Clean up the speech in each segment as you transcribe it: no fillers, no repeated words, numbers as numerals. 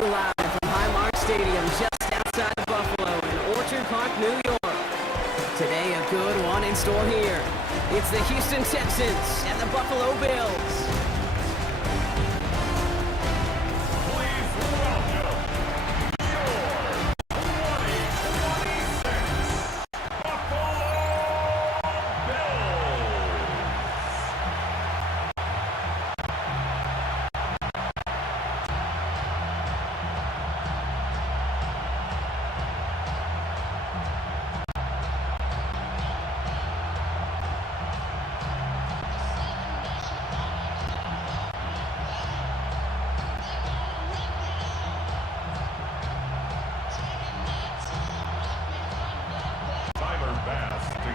you live from Highmark Stadium just outside of Buffalo in Orchard Park, New York. Today, a good one in store here. It's the Houston Texans and the Buffalo Bills.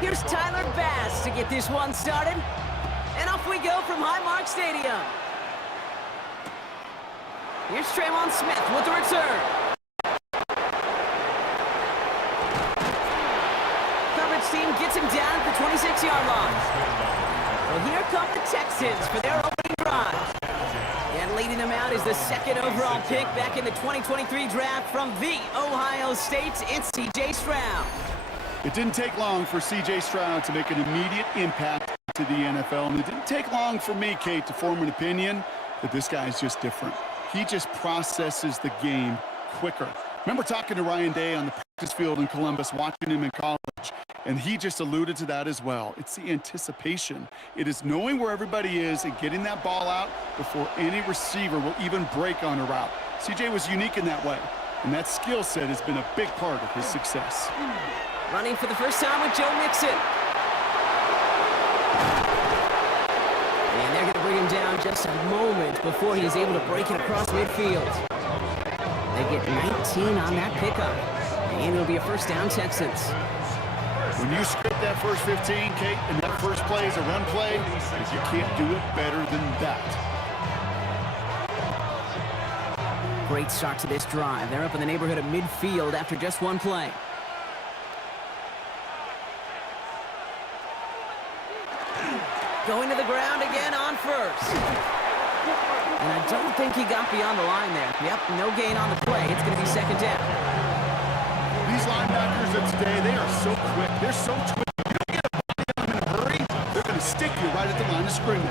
Here's Tyler Bass to get this one started. And off we go from Highmark Stadium. Here's Trayvon Smith with the return. Coverage team gets him down at the 26-yard line. So here come the Texans for their opening drive. And leading them out is the second overall pick back in the 2023 draft from the Ohio State. It's C.J. Stroud. It didn't take long for C.J. Stroud to make an immediate impact to the NFL, and it didn't take long for me, Kate, to form an opinion that this guy is just different. He just processes the game quicker. Remember talking to Ryan Day on the practice field in Columbus, watching him in college, and he just alluded to that as well. It's the anticipation. It is knowing where everybody is and getting that ball out before any receiver will even break on a route. C.J. was unique in that way, and that skill set has been a big part of his success. Running for the first time with Joe Mixon. And they're going to bring him down just a moment before he's able to break it across midfield. They get 19 on that pickup. And it'll be a first down, Texans. When you script that first 15, Kate, and that first play is a run play, you can't do it better than that. Great start to this drive. They're up in the neighborhood of midfield after just one play. Going to the ground again on first. And I don't think he got beyond the line there. Yep, no gain on the play. It's going to be second down. These linebackers of today, they are so quick. They're so quick. You don't get a body on them in a hurry, they're going to stick you right at the line of scrimmage.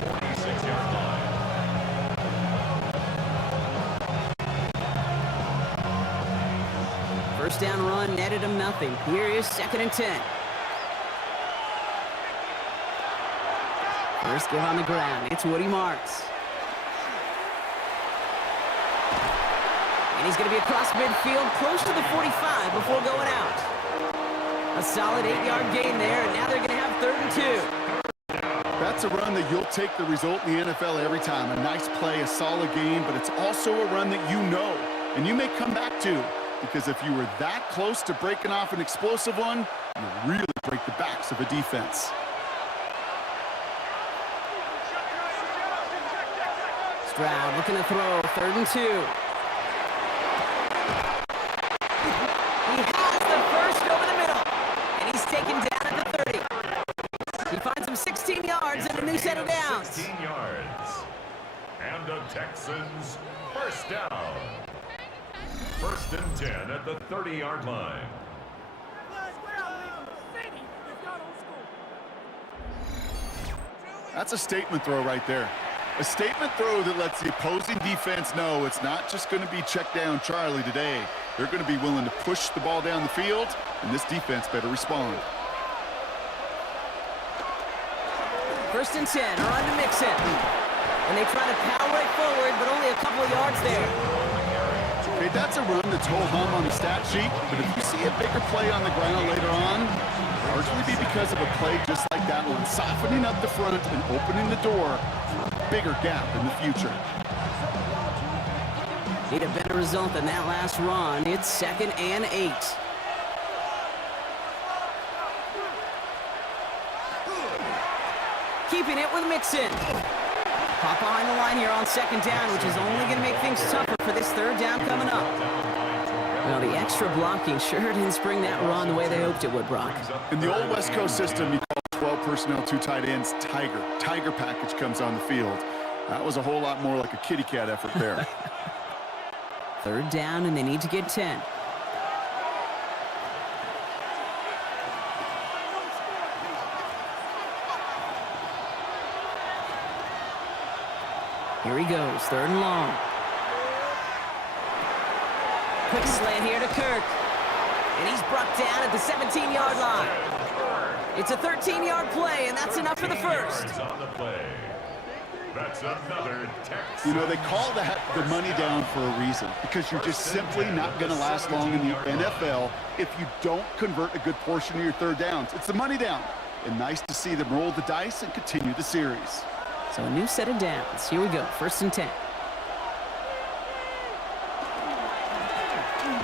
46-yard line. First down run netted him nothing. Here is second and 10. First give on the ground. It's Woody Marks. And he's going to be across midfield, close to the 45 before going out. A solid 8-yard gain there, and now they're going to have 3rd and 2. That's a run that you'll take the result in the NFL every time. A nice play, a solid game, but it's also a run that you know, and you may come back to, because if you were that close to breaking off an explosive one, you really break the backs of a defense. Stroud looking to throw, 3rd and 2. He has the first over the middle, and he's taken down at the 30. He finds him 16 yards and a new set of downs. 16 yards. And the Texans first down. 1st and 10 at the 30-yard line. That's a statement throw right there. A statement throw that lets the opposing defense know it's not just going to be check down Charlie today. They're going to be willing to push the ball down the field, and this defense better respond. 1st and 10, run to Mixon. And they try to power it forward, but only a couple of yards there. Okay, that's a run that's ho-hum on the stat sheet, but if you see a bigger play on the ground later on, largely be because of a play just like that one, softening up the front and opening the door for a bigger gap in the future. Need a better result than that last run. It's 2nd and 8. Keeping it with Mixon. Pop behind the line here on 2nd down, which is only going to make things tougher for this 3rd down coming up. Well, the extra blocking sure didn't spring that run the way they hoped it would, Brock. In the old West Coast system, you call 12 personnel, 2 tight ends, Tiger. Tiger package comes on the field. That was a whole lot more like a kitty cat effort there. Third down, and they need to get 10. Here he goes, third and long. Quick slant here to Kirk. And he's brought down at the 17-yard line. It's a 13-yard play, and that's enough for the first. That's another Texas. You know, they call that the money down for a reason, because you're just simply not going to last long in the NFL if you don't convert a good portion of your third downs. It's the money down. And nice to see them roll the dice and continue the series. So a new set of downs. Here we go, first and 10.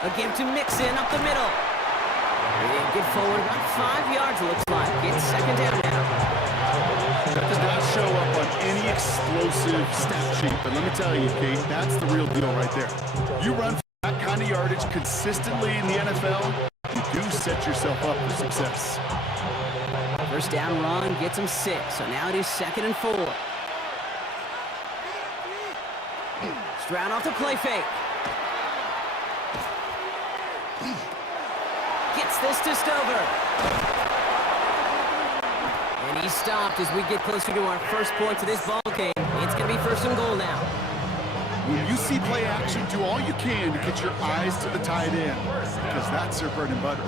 A give to Mixon up the middle. And get forward about 5 yards, looks like. It's second down now. That does not show up on any explosive stat sheet, but let me tell you, Kate, that's the real deal right there. You run for that kind of yardage consistently in the NFL, you do set yourself up for success. First down run gets him 6, so now it is second and 4. Stroud off the play fake. Gets this to Stover. And he's stopped as we get closer to our first points of this ball game. It's going to be first and goal now. When you see play action, do all you can to get your eyes to the tight end, because that's their bread and butter.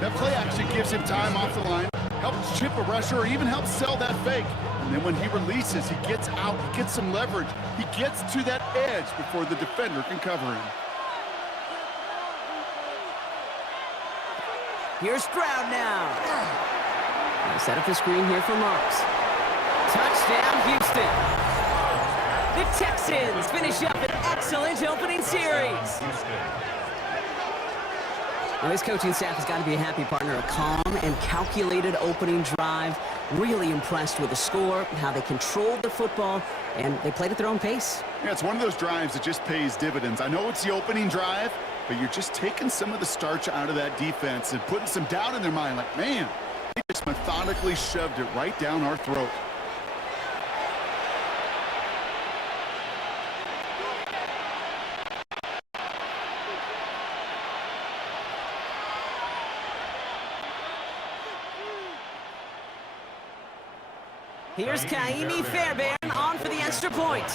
That play action gives him time off the line, helps chip a rusher, or even helps sell that fake. And then when he releases, he gets out, he gets some leverage. He gets to that edge before the defender can cover him. Here's Stroud now. Set up the screen here for Marks. Touchdown, Houston. The Texans finish up an excellent opening series. Now, this coaching staff has got to be a happy partner. A calm and calculated opening drive. Really impressed with the score, how they controlled the football, and they played at their own pace. Yeah, it's one of those drives that just pays dividends. I know it's the opening drive, but you're just taking some of the starch out of that defense and putting some doubt in their mind. Like, man, they just methodically shoved it right down our throat. Here's Kaimi Fairbairn on for the extra point.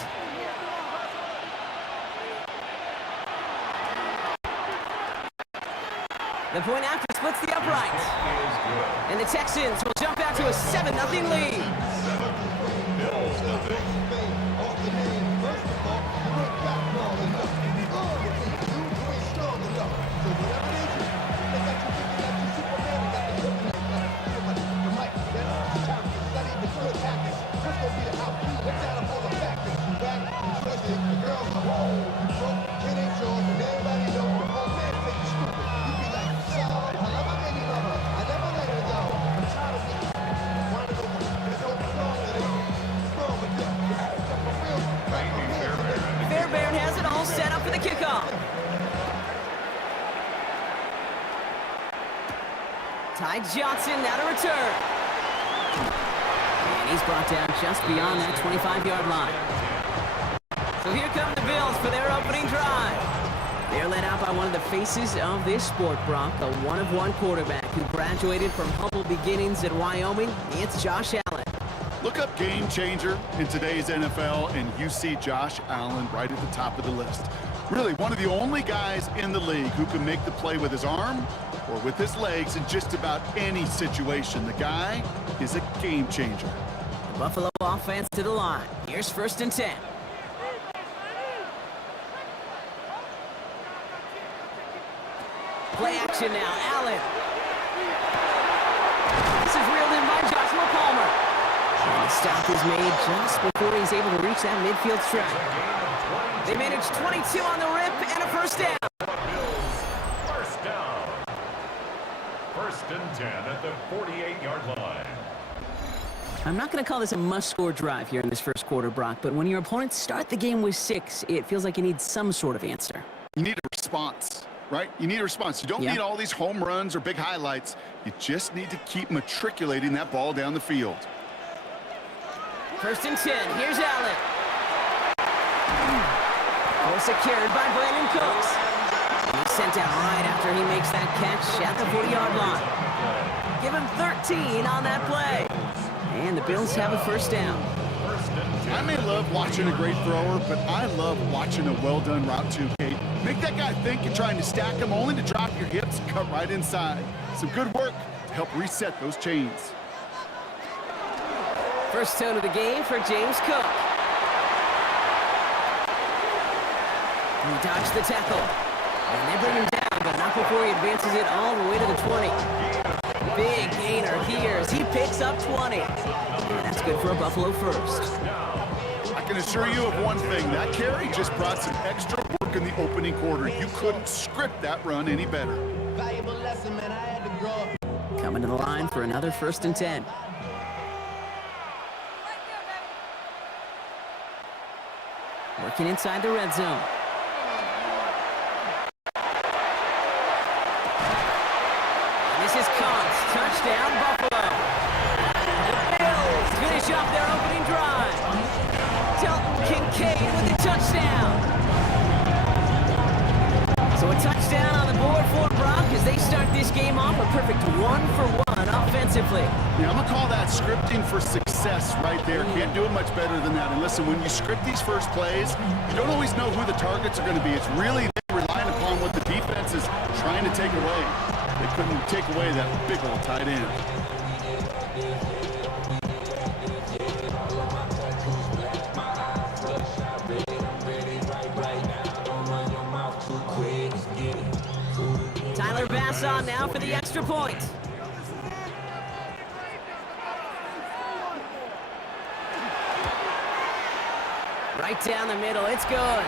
The point after splits the upright. And the Texans will jump out to a 7-0 lead. Ty Johnson now to return. And he's brought down just beyond that 25-yard line. So here come the Bills for their opening drive. They're led out by one of the faces of this sport, Brock, a one-of-one quarterback who graduated from humble beginnings at Wyoming. It's Josh Allen. Look up game changer in today's NFL, and you see Josh Allen right at the top of the list. Really, one of the only guys in the league who can make the play with his arm or with his legs in just about any situation. The guy is a game changer. The Buffalo offense to the line. Here's first and 10. Play action now, Allen. This is reeled in by Joshua Palmer. And the stop is made just before he's able to reach that midfield stretch. They managed 22 on the rip and a first down. First down. First and 10 at the 48-yard line. I'm not going to call this a must-score drive here in this first quarter, Brock, but when your opponents start the game with 6, it feels like you need some sort of answer. You need a response, right? You need a response. You don't need all these home runs or big highlights. You just need to keep matriculating that ball down the field. First and 10. Here's Allen. Ball secured by Brandon Cooks. He's sent out right after he makes that catch at the 40-yard line. Give him 13 on that play. And the Bills have a first down. I may love watching a great thrower, but I love watching a well-done route too, Kate. Make that guy think you're trying to stack him only to drop your hips and cut right inside. Some good work to help reset those chains. First tone of the game for James Cook. He dodged the tackle. And they bring him down, but not before he advances it all the way to the 20. Big gainer here as he picks up 20. And that's good for a Buffalo first. I can assure you of one thing. That carry just brought some extra work in the opening quarter. You couldn't script that run any better. Valuable lesson, man. I had to grow up. Coming to the line for another 1st and 10. Working inside the red zone. And this is Cox. Touchdown, Buffalo. The Bills finish off their opening drive. Dalton Kincaid with a touchdown. So a touchdown on the board for Brock as they start this game off a perfect 1-for-1 offensively. Yeah, I'm going to call that scripting for success right there. Can't do it much better than that. And listen, when you script these first plays, you don't always know who the targets are going to be. It's really relying upon what the defense is trying to take away. They couldn't take away that big old tight end. Tyler Bass on now for the extra point. Right down the middle, it's good.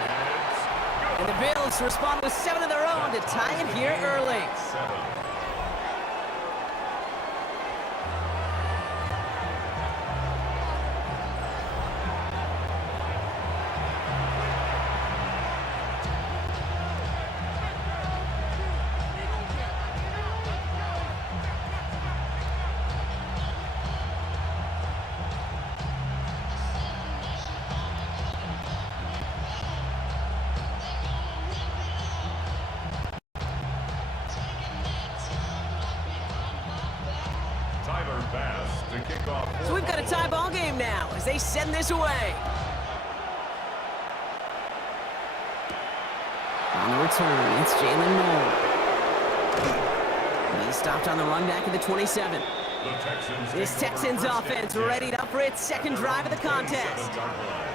And the Bills respond with 7 of their own to tie it here early. So we've got a tie ball game now as they send this away. On the return, it's Jalen Moore. He's stopped on the run back at the 27. This Texans offense readied up for its second drive of the contest.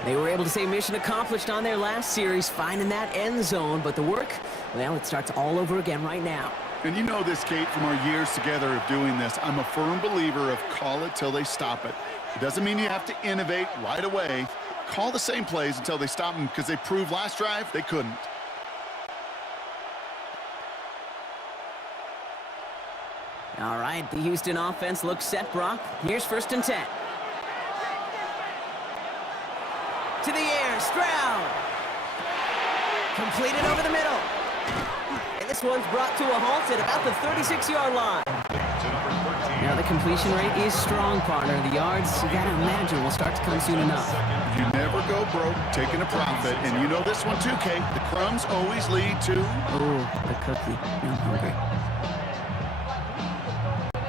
They were able to say mission accomplished on their last series, finding that end zone, but the work, well, it starts all over again right now. And you know this, Kate, from our years together of doing this. I'm a firm believer of call it till they stop it. It doesn't mean you have to innovate right away. Call the same plays until they stop them, because they proved last drive they couldn't. All right, the Houston offense looks set, Brock. Here's 1st and 10. To the air, Stroud. Completed over the middle. And this one's brought to a halt at about the 36-yard line. Now the completion rate is strong, partner. The yards, you gotta imagine, will start to come soon enough. You never go broke taking a profit, and you know this one too, Kate. The crumbs always lead to... Oh, the cookie. I'm hungry.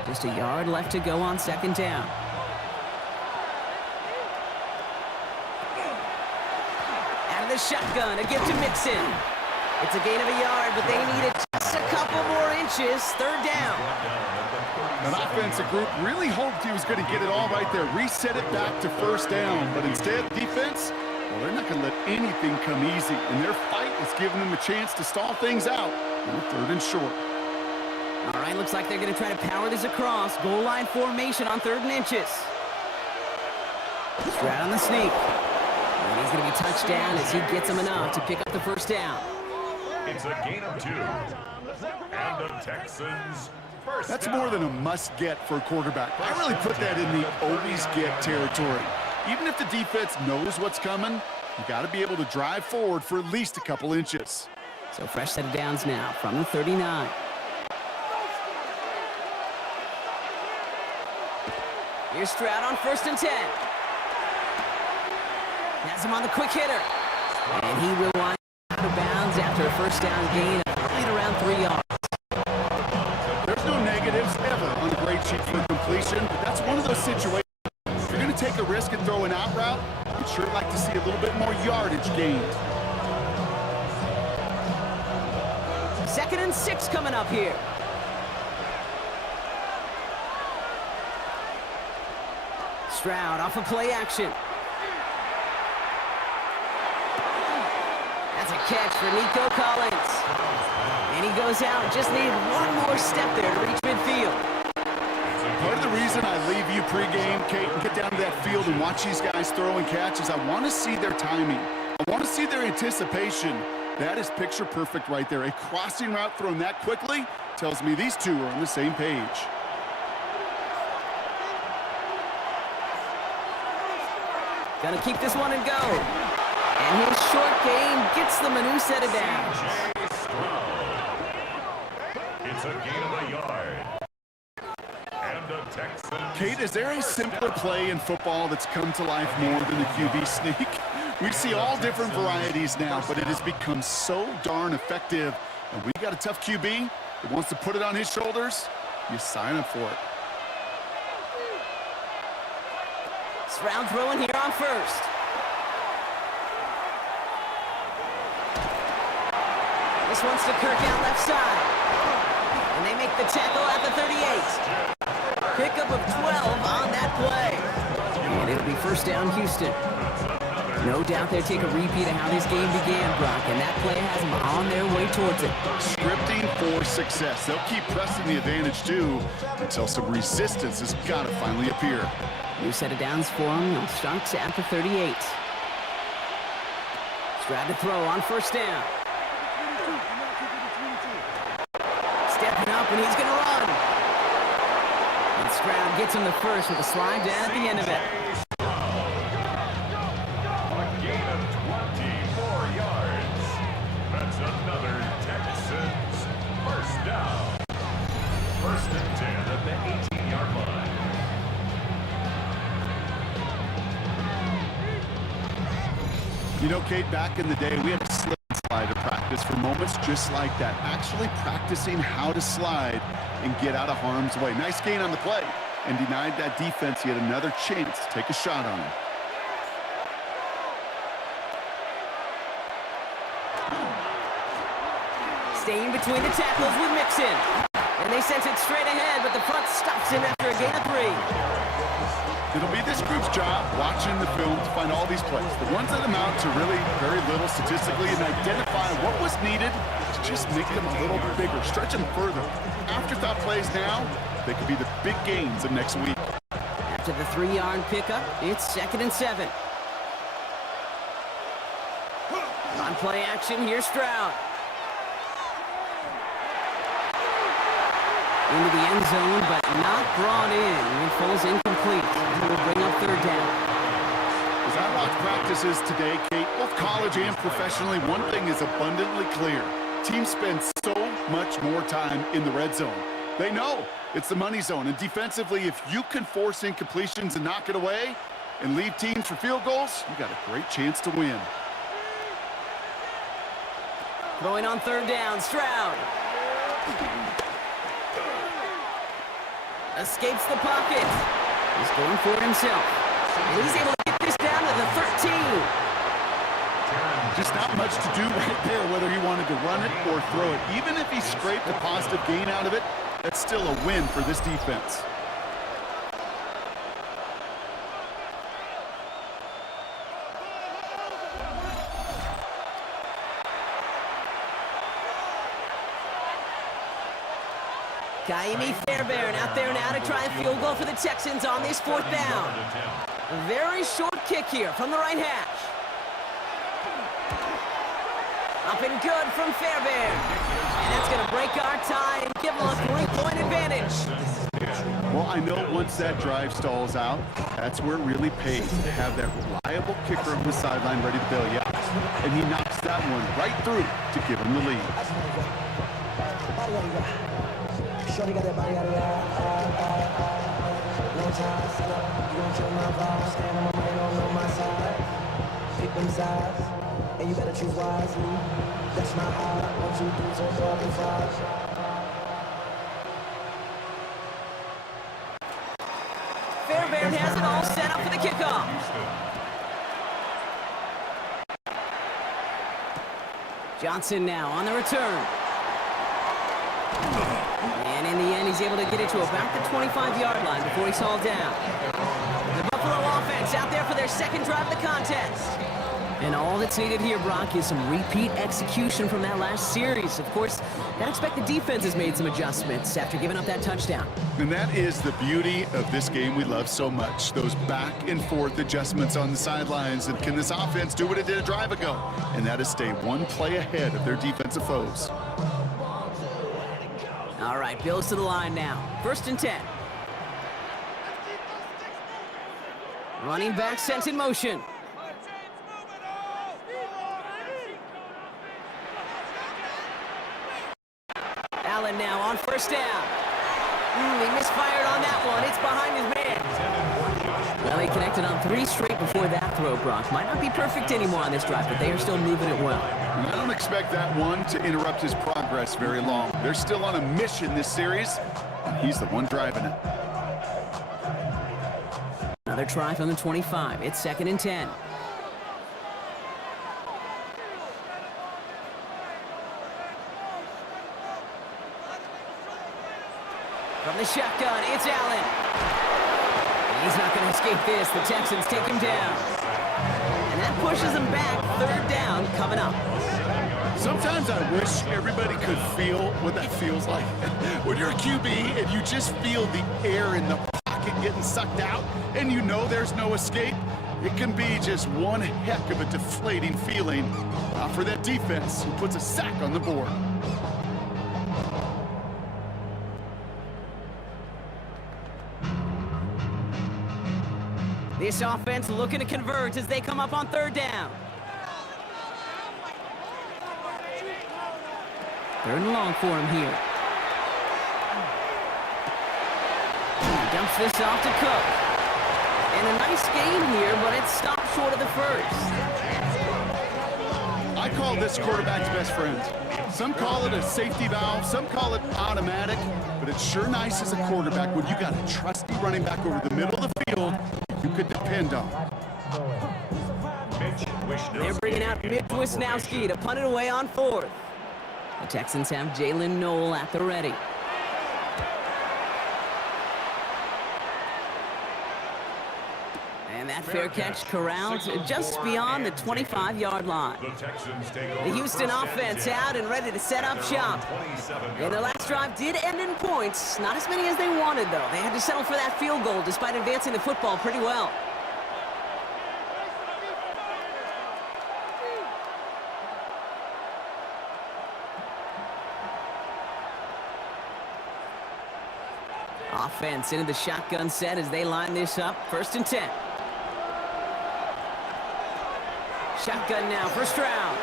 Just a yard left to go on 2nd down. Out of the shotgun, a gift to Mixon. It's a gain of a yard, but they needed just a couple more inches. 3rd down. An offensive group really hoped he was going to get it all right there, reset it back to 1st down. But instead, defense, well, they're not going to let anything come easy. And their fight is giving them a chance to stall things out on 3rd and short. All right, looks like they're going to try to power this across. Goal line formation on 3rd and inches. Stroud on the sneak. And he's going to be touched down as he gets him enough to pick up the 1st down. It's a gain of 2. And the Texans first That's down. more than a must-get for a quarterback. I really put that in the always-get territory. Even if the defense knows what's coming, you got to be able to drive forward for at least a couple inches. So fresh set of downs now from the 39. Here's Stroud on 1st and 10. Has him on the quick hitter. And he will wind up of bounds after a first down gain of right around 3 yards. There's no negatives ever on a grade sheet for completion, but that's one of those situations. If you're going to take a risk and throw an out route, I'd sure like to see a little bit more yardage gained. 2nd and 6 coming up here. Stroud off of play action. That's a catch for Nico Collins. And he goes out. Just needed one more step there to reach midfield. Part of the reason I leave you pregame, Kate, and get down to that field and watch these guys throw and catch is I want to see their timing. I want to see their anticipation. That is picture perfect right there. A crossing route thrown that quickly tells me these two are on the same page. Gonna keep this one and go. And his short game gets them a new set of downs. It's a gain of a yard. And the Texans. Kate, is there a simpler play in football that's come to life more than the QB sneak? We see all different varieties now, but it has become so darn effective. And we got a tough QB that wants to put it on his shoulders. You sign up for it. Stroud throwing here on first. This one's to Kirk out left side. And they make the tackle at the 38. Pickup of 12 on that play. And it'll be first down Houston. No doubt they'll take a repeat of how this game began, Brock, and that play has them on their way towards it. Scripting for success. They'll keep pressing the advantage, too, until some resistance has got to finally appear. New set of downs for him. They'll start at the 38. Stroud to throw on first down. Stepping up, and he's going to run. And Stroud gets him the first with a slide down at the end of it. You know, Kate, back in the day, we had a slip and slide to practice for moments just like that. Actually practicing how to slide and get out of harm's way. Nice gain on the play and denied that defense yet another chance to take a shot on him. Staying between the tackles with Mixon. And they sent it straight ahead, but the front stops him after a gain of 3. It'll be this group's job watching the film to find all these plays, the ones that amount to really very little statistically, and identify what was needed to just make them a little bigger, stretch them further. Afterthought plays now, they could be the big gains of next week. After the 3-yard pickup, it's 2nd and 7. On play action, here's Stroud. Into the end zone, but not brought in. It falls incomplete. And will bring up 3rd down. As I watch practices today, Kate, both college and professionally, one thing is abundantly clear. Teams spend so much more time in the red zone. They know it's the money zone. And defensively, if you can force incompletions and knock it away and leave teams for field goals, you got a great chance to win. Throwing on 3rd down, Stroud. Escapes the pocket. He's going for it himself. And he's able to get this down to the 13. Just not much to do right there, whether he wanted to run it or throw it. Even if he scraped a positive gain out of it, that's still a win for this defense. Kaimi Fairbairn out there now to try a field goal for the Texans on this 4th down. A very short kick here from the right hash. Up and good from Fairbairn. And that's going to break our tie and give them a 3-point advantage. Well, I know once that drive stalls out, that's where it really pays to have that reliable kicker on the sideline ready to bail you out. And he knocks that one right through to give him the lead. Shorty got that body out of no time, set up, you gon' chill my vibe, stand on my man on my side, pick them sides, and you better choose wisely. That's my heart. 1, 2, 3, 4, 5. Fairbairn has it all set up for the kickoff. Johnson now on the return. And in the end, he's able to get it to about the 25-yard line before he's hauled down. The Buffalo offense out there for their second drive of the contest. And all that's needed here, Brock, is some repeat execution from that last series. Of course, gotta expect the defense has made some adjustments after giving up that touchdown. And that is the beauty of this game we love so much. Those back and forth adjustments on the sidelines. And can this offense do what it did a drive ago? And that is stay one play ahead of their defensive foes. All right, Bills to the line now. 1st and 10. Running back sent in motion. Allen now on 1st down. He misfired on that one. It's behind his man. Well, they connected on 3 straight before that throw, Brock. Might not be perfect anymore on this drive, but they are still moving it well. I don't expect that one to interrupt his progress very long. They're still on a mission this series, and he's the one driving it. Another try from the 25. It's 2nd and 10. From the shotgun, it's Allen. And he's not going to escape this. The Texans take him down. And that pushes him back. 3rd down coming up. Sometimes I wish everybody could feel what that feels like. When you're a QB and you just feel the air in the pocket getting sucked out and you know there's no escape, it can be just one heck of a deflating feeling for that defense who puts a sack on the board. This offense looking to convert as they come up on 3rd down. 3rd and long for him here. He dumps this off to Cook. And a nice game here, but it stopped short of the 1st. I call this quarterback's best friend. Some call it a safety valve, some call it automatic, but it's sure nice as a quarterback when you got a trusty running back over the middle of the field you could depend on. They're bringing out Mitch Wisnowski to punt it away on 4th. The Texans have Jalen Noel at the ready. And that fair catch corralled just beyond the 25-yard line. The Houston offense out and ready to set up shop. And their last drive did end in points. Not as many as they wanted, though. They had to settle for that field goal despite advancing the football pretty well. Offense into the shotgun set as they line this up. 1st and 10. Shotgun now for Stroud.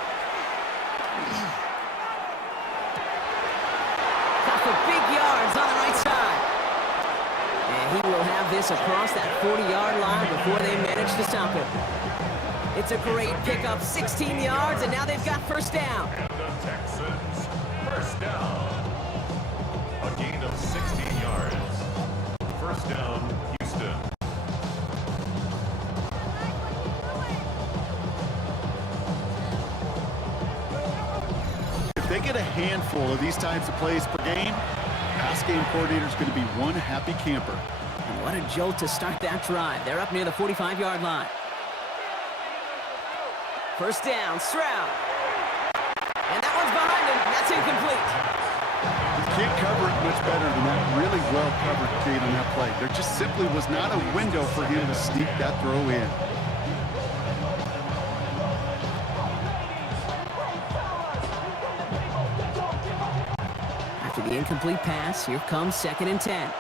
Couple big yards on the right side. And he will have this across that 40-yard line before they manage to stop him. It's a great pickup, 16 yards, and now they've got 1st down. And the Texans, 1st down. A gain of 16 yards. 1st down, Houston. If they get a handful of these types of plays per game, pass game coordinator is going to be one happy camper. And what a jolt to start that drive. They're up near the 45-yard line. 1st down, Stroud. And that one's behind him. That's incomplete. You can't cover it much better than that really well-covered gate on that play. There just simply was not a window for him to sneak that throw in. After the incomplete pass, here comes 2nd and 10.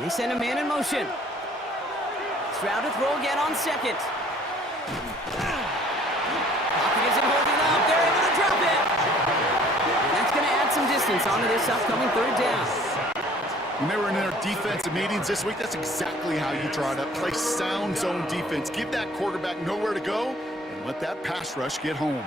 They send a man in motion. Stroud to throw again on 2nd. Pocket isn't holding up. They're able to drop it. And that's going to add some distance onto this upcoming 3rd down. When they were in their defensive meetings this week, that's exactly how you draw it up. Play sound zone defense. Give that quarterback nowhere to go and let that pass rush get home.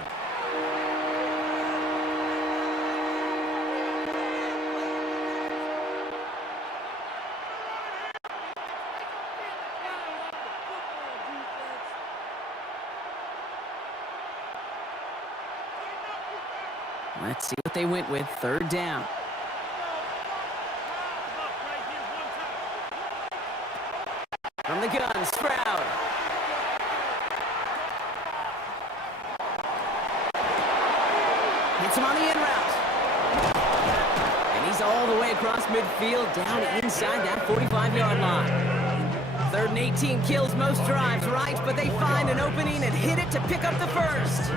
Let's see what they went with. Third down. From the gun, Stroud. Hits him on the in route. And he's all the way across midfield, down inside that 45-yard line. 3rd and 18 kills most drives, right? But they find an opening and hit it to pick up the first.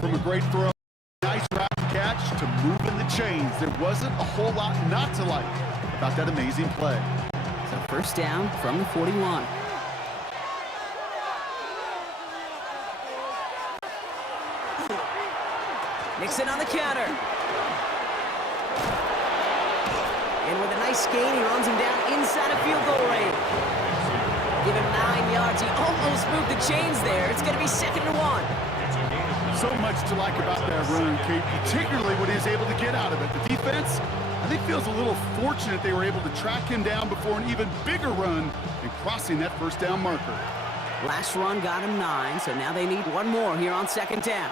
From a great throw, nice rapid catch to moving the chains. There wasn't a whole lot not to like about that amazing play. So first down from the 41. Nixon on the counter. And with a nice gain, he runs him down inside of field goal range. Give him 9 yards. He almost moved the chains there. It's going to be 2nd and 1. So much to like about that run, Kate, particularly what he was able to get out of it. The defense, I think, feels a little fortunate they were able to track him down before an even bigger run and crossing that first down marker. Last run got him 9, so now they need one more here on 2nd down.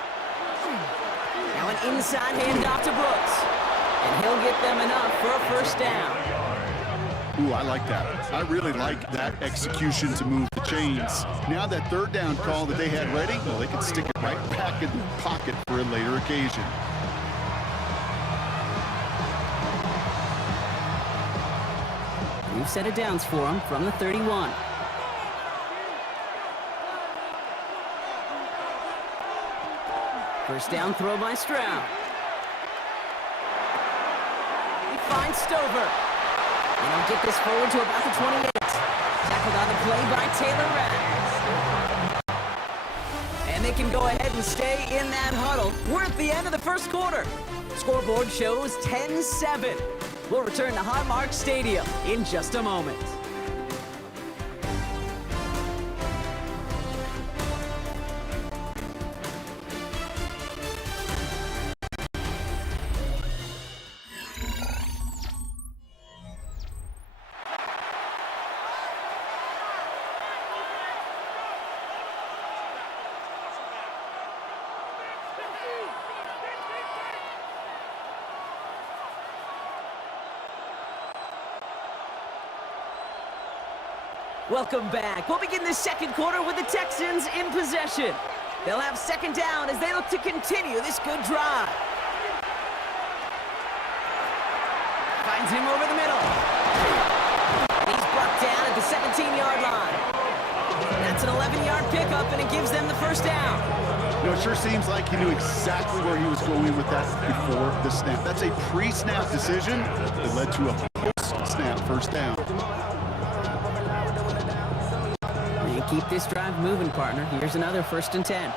Now an inside handoff to Brooks, and he'll get them enough for a first down. Ooh, I like that. I really like that execution to move the chains. Now that 3rd down call that they had ready, well, they can stick it right back in the pocket for a later occasion. New set of downs for him from the 31. First down throw by Stroud. He finds Stover. And he'll get this forward to about the 28. Tackled on the play by Taylor Rapp. And they can go ahead and stay in that huddle. We're at the end of the first quarter. Scoreboard shows 10-7. We'll return to Highmark Stadium in just a moment. Welcome back. We'll begin the second quarter with the Texans in possession. They'll have 2nd down as they look to continue this good drive. Finds him over the middle. And he's brought down at the 17-yard line. That's an 11-yard pickup, and it gives them the first down. You know, it sure seems like he knew exactly where he was going with that before the snap. That's a pre-snap decision that led to a post-snap first down. And keep this drive moving, partner. Here's another 1st and 10.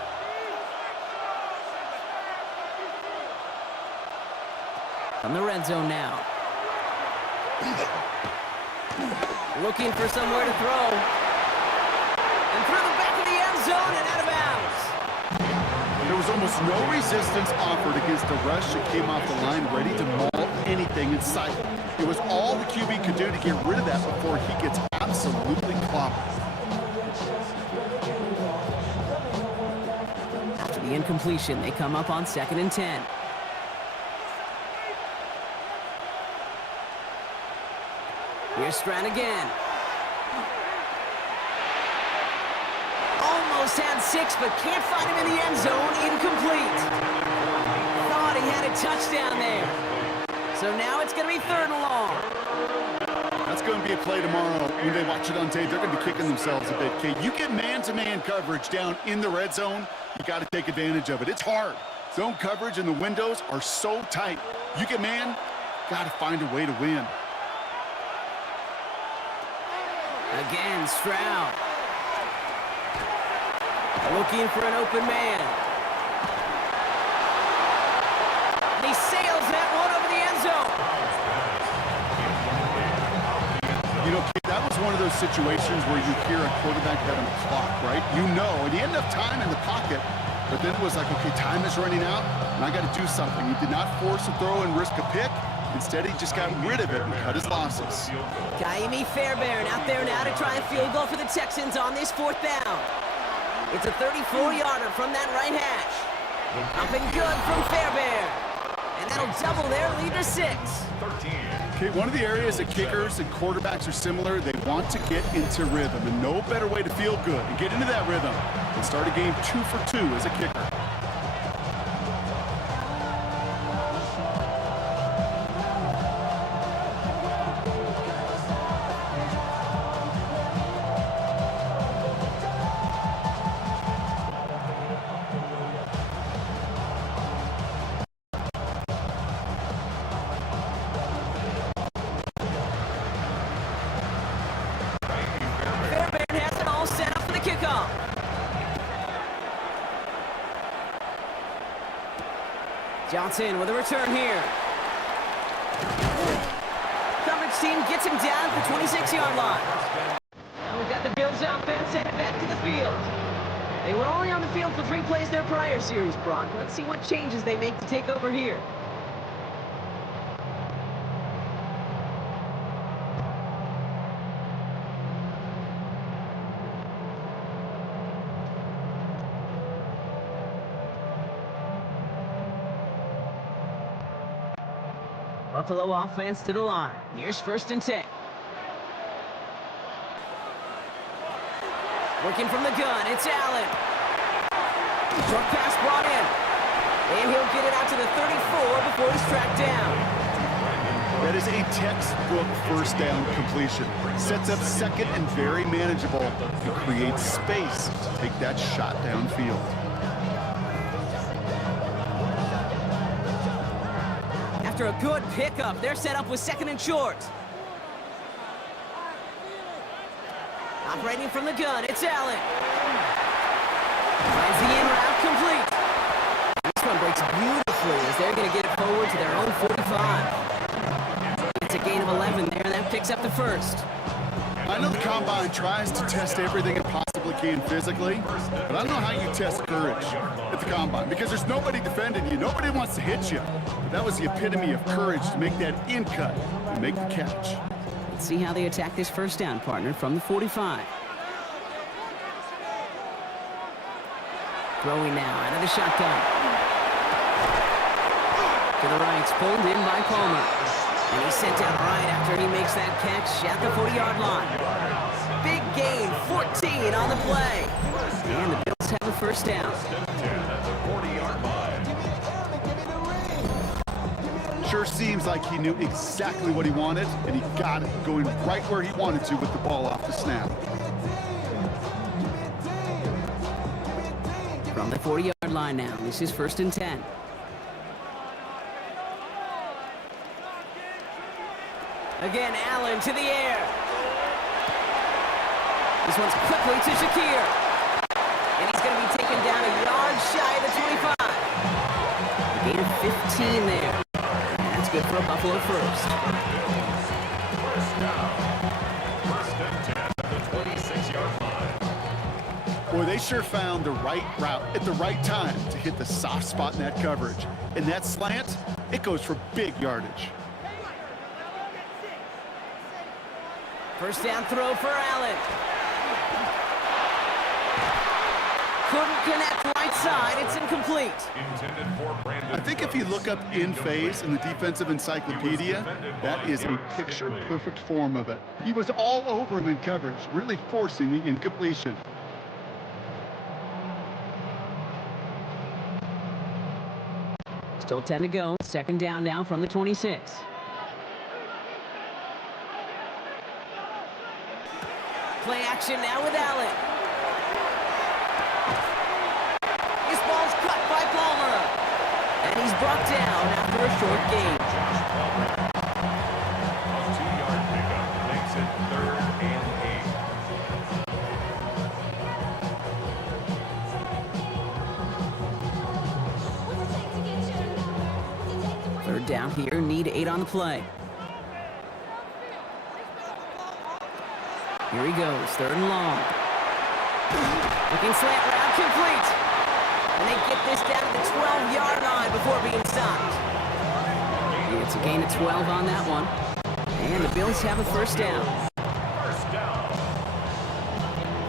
From the red zone now. Looking for somewhere to throw. And through the back of the end zone and out of bounds. There was almost no resistance offered against a rush that came off the line ready to maul anything in sight. It was all the QB could do to get rid of that before he gets absolutely clobbered. After the incompletion, they come up on 2nd and 10. Here's Stroud again. Almost had 6, but can't find him in the end zone. Incomplete. Thought he had a touchdown there. So now it's going to be 3rd and long. That's going to be a play tomorrow. When they watch it on tape, they're going to be kicking themselves a bit, Kate. You get man-to-man coverage down in the red zone, you got to take advantage of it. It's hard. Zone coverage and the windows are so tight. You get man, got to find a way to win. Again, Stroud. Looking for an open man. And he sails that one over the end zone. You know, Kate, that was one of those situations where you hear a quarterback having a clock, right? You know, and he ended up time in the pocket, but then it was like, okay, time is running out, and I got to do something. He did not force a throw and risk a pick. Instead, he just got rid of it and cut his losses. Kaimi Fairbairn out there now to try a field goal for the Texans on this 4th down. It's a 34-yarder from that right hash. Up and good from Fairbairn. And that'll double their lead to 6. Okay, one of the areas that kickers and quarterbacks are similar, they want to get into rhythm, and no better way to feel good and get into that rhythm than start a game 2 for 2 as a kicker. Johnson with a return here. Coverage team gets him down at the 26-yard line. Now we've got the Bills offense headed back to the field. They were only on the field for 3 plays their prior series, Brock. Let's see what changes they make to take over here. Buffalo offense to the line. Here's 1st and 10. Working from the gun, it's Allen. Short pass brought in. And he'll get it out to the 34 before he's tracked down. That is a textbook 1st down completion. Sets up 2nd and very manageable and creates space to take that shot downfield. After a good pickup, they're set up with 2nd and short. Operating from the gun, it's Allen. Finds the in route complete. This one breaks beautifully as they're going to get it forward to their own 45. It's a gain of 11 there, and that picks up the 1st. I know the Combine tries to test everything it possibly can physically, but I don't know how you test courage at the Combine because there's nobody defending you. Nobody wants to hit you. But that was the epitome of courage to make that in cut and make the catch. Let's see how they attack this 1st down, partner, from the 45. Throwing now out of the shotgun. To the right, pulled in by Palmer. And he's sent out right after he makes that catch at the 40-yard line. Big gain, 14 on the play. And the Bills have a 1st down. Sure seems like he knew exactly what he wanted, and he got it going right where he wanted to with the ball off the snap. From the 40-yard line now, this is 1st and 10. Again, Allen to the air. This one's quickly to Shakir. And he's going to be taken down a yard shy of the 25. Gain of 15 there. And that's good for a Buffalo 1st. First down. 1st and 10 at the 26-yard line. Boy, they sure found the right route at the right time to hit the soft spot in that coverage. And that slant, it goes for big yardage. 1st down throw for Allen. Couldn't connect right side. It's incomplete. I think if you look up in phase in the defensive encyclopedia, that is a picture-perfect form of it. He was all over him in coverage, really forcing the incompletion. Still 10 to go. 2nd down now from the 26. Play action now with Allen. This ball's cut by Palmer. And he's brought down after a short gain. A 2-yard pickup makes it 3rd and 8. down here, need 8 on the play. Here he goes, 3rd and long. Looking slant route, complete. And they get this down to the 12-yard line before being stopped. It's a gain of 12 on that one. And the Bills have a first down. First down.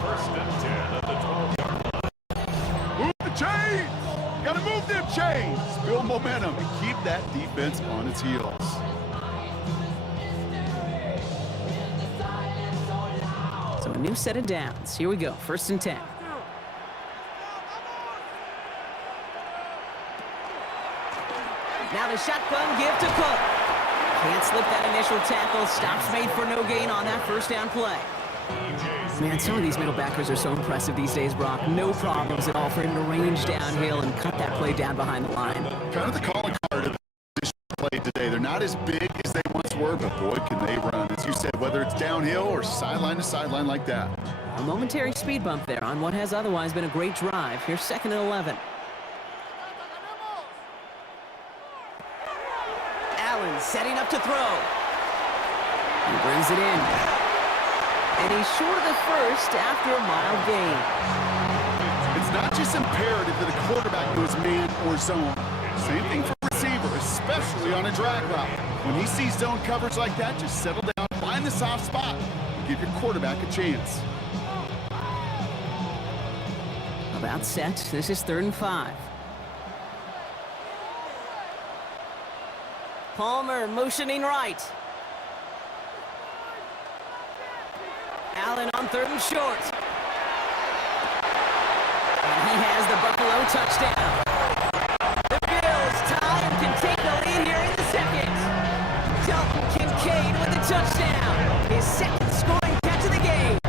1st and 10 at the 12-yard line. Move the chains! Gotta move them chains! Build momentum and keep that defense on its heels. So a new set of downs. Here we go, 1st and 10. Now the shotgun give to Cook. Can't slip that initial tackle. Stops made for no gain on that first down play. Man, some of these middle backers are so impressive these days, Brock. No problems at all for him to range downhill and cut that play down behind the line. Kind of the calling card of this play today. They're not as big as they once were, but boy, can they run. As you said, whether it's downhill or sideline to sideline like that. A momentary speed bump there on what has otherwise been a great drive. Here's 2nd and 11. Allen setting up to throw. He brings it in. And he's short of the first after a mild gain. It's not just imperative that a quarterback goes man or zone. Same thing for a receiver, especially on a drag route. When he sees zone coverage like that, just settle down, find the soft spot, and give your quarterback a chance. About set. This is 3rd and 5. Palmer motioning right. Allen on 3rd and short. And he has the Buffalo touchdown. The Bills tie and can take the lead here in the 2nd. Dalton Kincaid with the touchdown. His 2nd scoring catch of the game.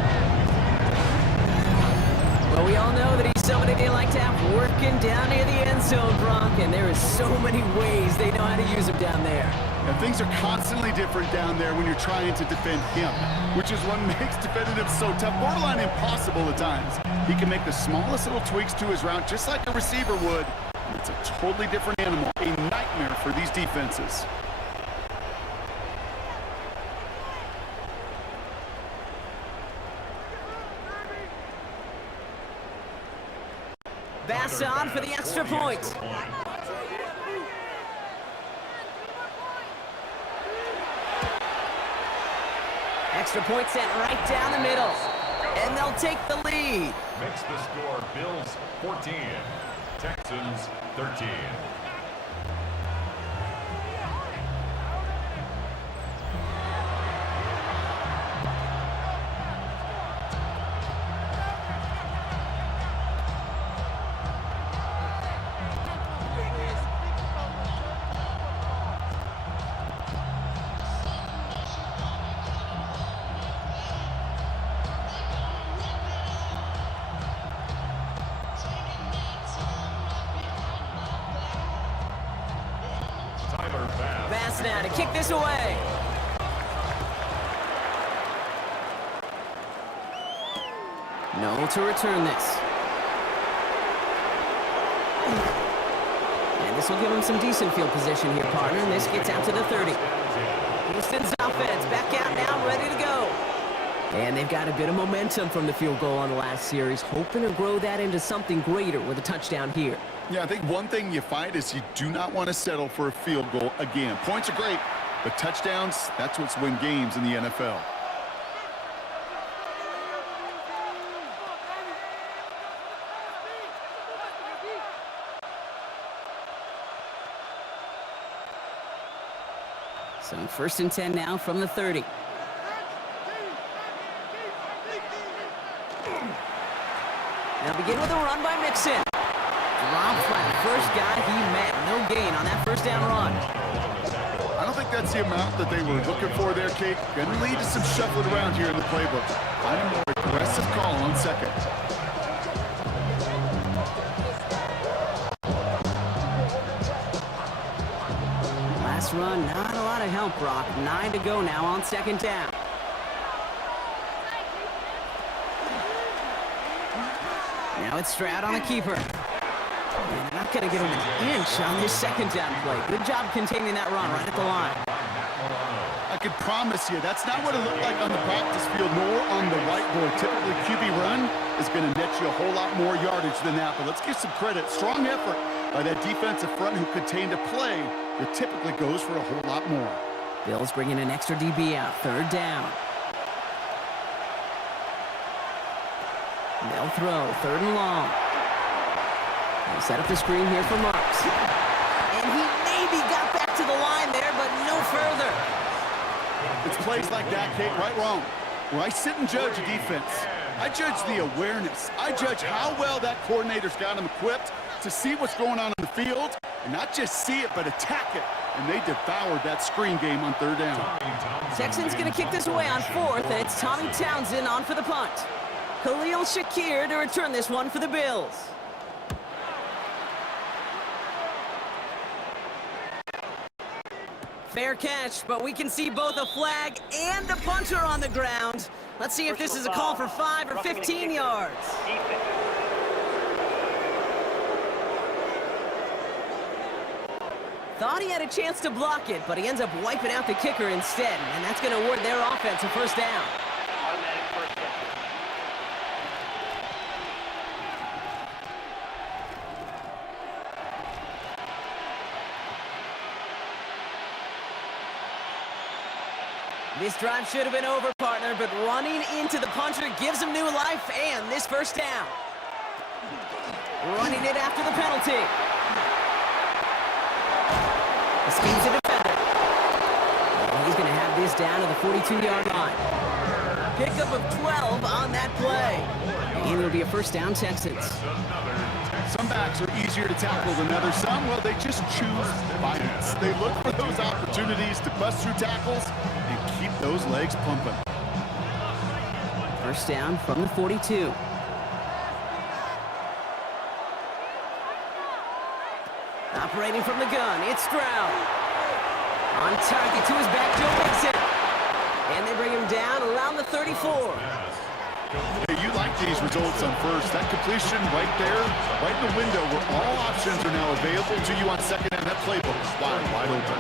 Well, we all know that he's somebody they like to have working down near the end zone, Brock, and there is so many ways they know how to use him down there. And things are constantly different down there when you're trying to defend him, which is what makes defending him so tough, borderline impossible at times. He can make the smallest little tweaks to his route just like a receiver would. It's a totally different animal, a nightmare for these defenses. Bass on for the extra point. Extra point sent right down the middle. And they'll take the lead. Makes the score Bills 14, Texans 13. Bass now to kick this away. No to return this. And this will give him some decent field position here, partner. And this gets out to the 30. Houston's offense back out now, ready to go. And they've got a bit of momentum from the field goal on the last series, hoping to grow that into something greater with a touchdown here. Yeah, I think one thing you find is you do not want to settle for a field goal again. Points are great, but touchdowns, that's what's win games in the NFL. So 1st and 10 now from the 30. Now begin with a run by Mixon. Drop flat, first guy he met. No gain on that first down run. I don't think that's the amount that they were looking for there, Kate. Going to lead to some shuffling around here in the playbook. I'm a more aggressive call on 2nd. Last run, not a lot of help, Brock. 9 to go now on 2nd down. Now it's Stroud on the keeper. And they're not going to get him an inch on this second down play. Good job containing that run right at the line. I can promise you, that's not what it looked like on the practice field, nor on the whiteboard. Typically, QB run is going to net you a whole lot more yardage than that. But let's give some credit. Strong effort by that defensive front who contained a play that typically goes for a whole lot more. Bills bringing an extra DB out. Third down. They'll throw. Third and long. They'll set up the screen here for Marks. And he maybe got back to the line there, but no further. It's plays like that, Kate, right, wrong. Where I sit and judge a defense, I judge the awareness. I judge how well that coordinator's got him equipped to see what's going on in the field, and not just see it, but attack it. And they devoured that screen game on third down. Texans going to kick this away on fourth, and it's Tommy Townsend on for the punt. Khalil Shakir to return this one for the Bills. Fair catch, but we can see both a flag and a punter on the ground. Let's see if this is a call for 5 or 15 yards. Thought he had a chance to block it, but he ends up wiping out the kicker instead, and that's going to award their offense a first down. This drive should have been over, partner, but running into the punter gives him new life and this first down. Running it after the penalty. Escapes the defender. And he's going to have this down to the 42-yard line. Pickup of 12 on that play. And it'll be a first down, Texans. Some backs are easier to tackle than others. Some, well, they just choose violence. They look for those opportunities to bust through tackles and keep those legs pumping. First down from the 42. Operating from the gun, it's Stroud. On target to his back, Joe Mixon. And they bring him down around the 34. Hey, you like these results on first. That completion right there, right in the window where all options are now available to you on second down. That playbook is wide open.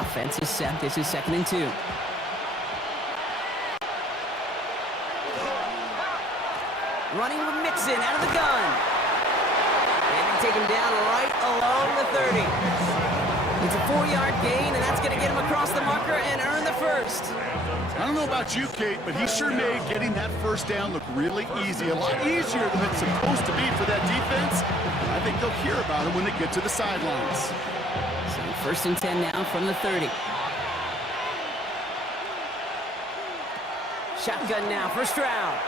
Offense is set. This is 2nd and 2. Running with Mixon out of the gun. And they take him down right along the 30. It's a 4-yard gain, and that's going to get him across the marker and earn the first. I don't know about you, Kate, but he sure made getting that first down look really easy. A lot easier than it's supposed to be for that defense. I think they'll hear about him when they get to the sidelines. So 1st and 10 now from the 30. Shotgun now for Stroud.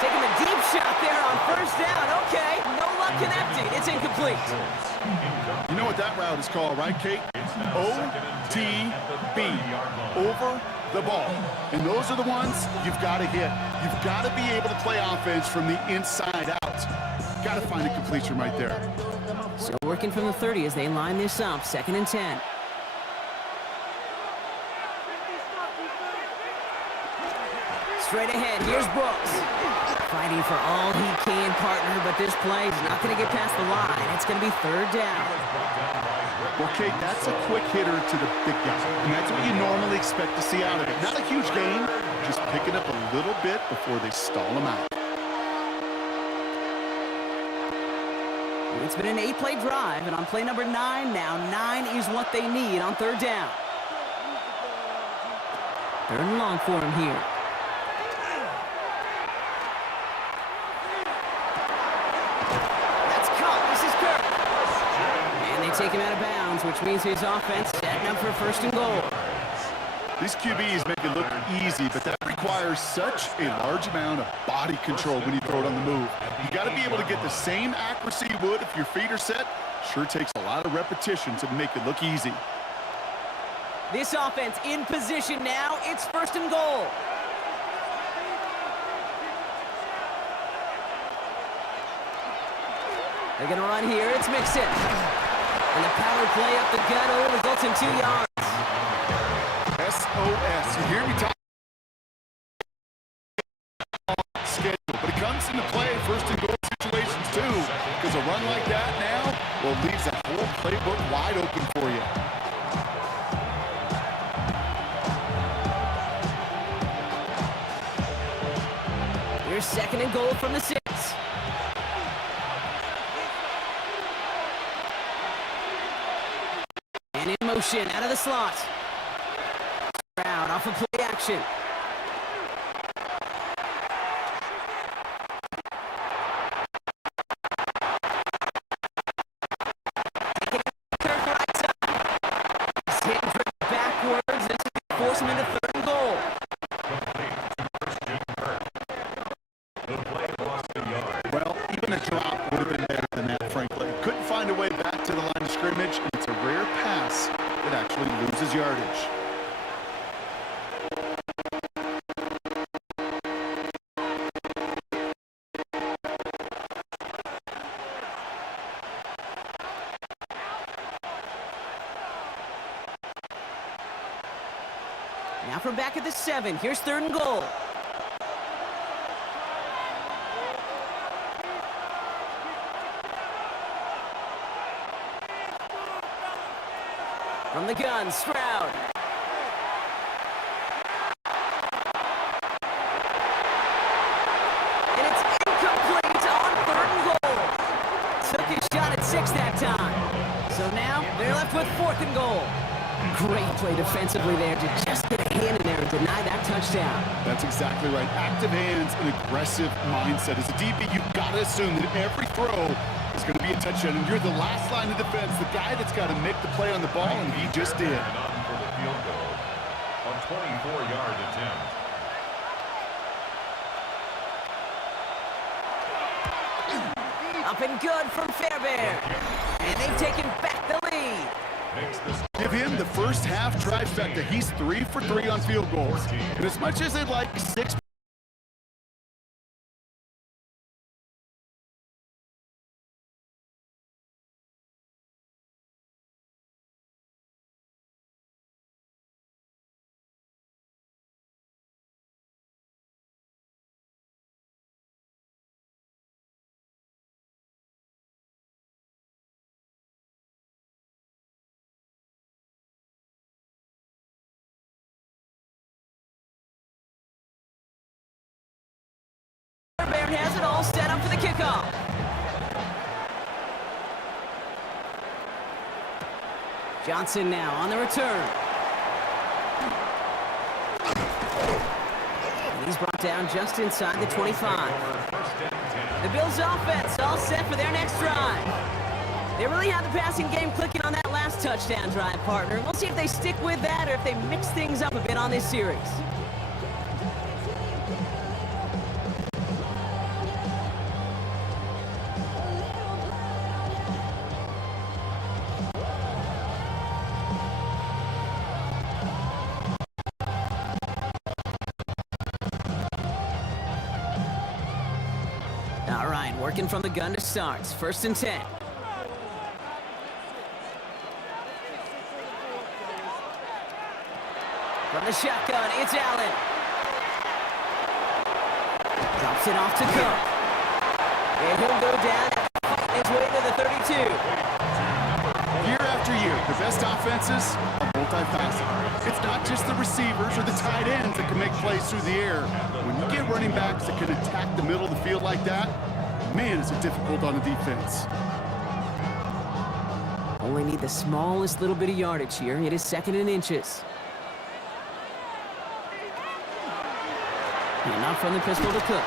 Taking a deep shot there on first down. Okay, no luck connecting. It's incomplete. You know what that route is called, right, Kate? OTB, over the ball. And those are the ones you've got to hit. You've got to be able to play offense from the inside out. Got to find a completion right there. So working from the 30 as they line this up, 2nd and 10. Straight ahead, here's Brooks. Fighting for all he can, partner, but this play is not going to get past the line. It's going to be 3rd down. Well, Kate, that's a quick hitter to the big guy, and that's what you normally expect to see out of it. Not a huge gain, just picking up a little bit before they stall him out. It's been an 8-play drive, and on play number 9 now, 9 is what they need on 3rd down. 3rd and long for him here. Take him out of bounds, which means his offense setting up for 1st and goal. These QBs make it look easy, but that requires such a large amount of body control when you throw it on the move. You got to be able to get the same accuracy you would if your feet are set. Sure takes a lot of repetition to make it look easy. This offense in position now. It's 1st and goal. They're going to run here. It's Mixon. And the power play up the gut results in 2 yards. SOS. You hear me talk schedule, but it comes into play first and goal situations too, because a run like that now, well, leaves that whole playbook wide open for you. Here's second and goal from the 6. And in motion, out of the slot. Stroud off of play action. Force him into third and goal. Well, even a drop would have been better than that, frankly. Couldn't find a way back to the line of scrimmage, and it's a rare pass that actually loses yardage. Now from back at the 7, here's third and goal. From the gun, Stroud. And it's incomplete on third and goal. Took his shot at 6 that time. So now they're left with fourth and goal. Great play defensively there to just get a hand in there and deny that touchdown. That's exactly right. Active hands and aggressive mindset. As a DB, you've got to assume that every throw is going to be a touchdown, and you're the last line of defense, the guy that's got to make the play on the ball, and he just did. For the field goal on 24-yard attempt. Up and good from Fairbairn. And they've taken back the lead. Give him the first half trifecta. He's 3 for 3 on field goals. And as much as I'd like 6 Fairbairn has it all set up for the kickoff. Johnson now on the return. And he's brought down just inside the 25. The Bills offense all set for their next drive. They really have the passing game clicking on that last touchdown drive, partner. We'll see if they stick with that or if they mix things up a bit on this series. All right, working from the gun to start. First and 10. From the shotgun, it's Allen. Drops it off to Cook. And he'll go down fighting his way to the 32. Year after year, the best offenses are multifaceted. It's not just the receivers or the tight ends that can make plays through the air. When you get running backs that can attack the middle of the field like that, man, is it difficult on the defense. Only need the smallest little bit of yardage here. It is second in inches. And not from the pistol to Cook.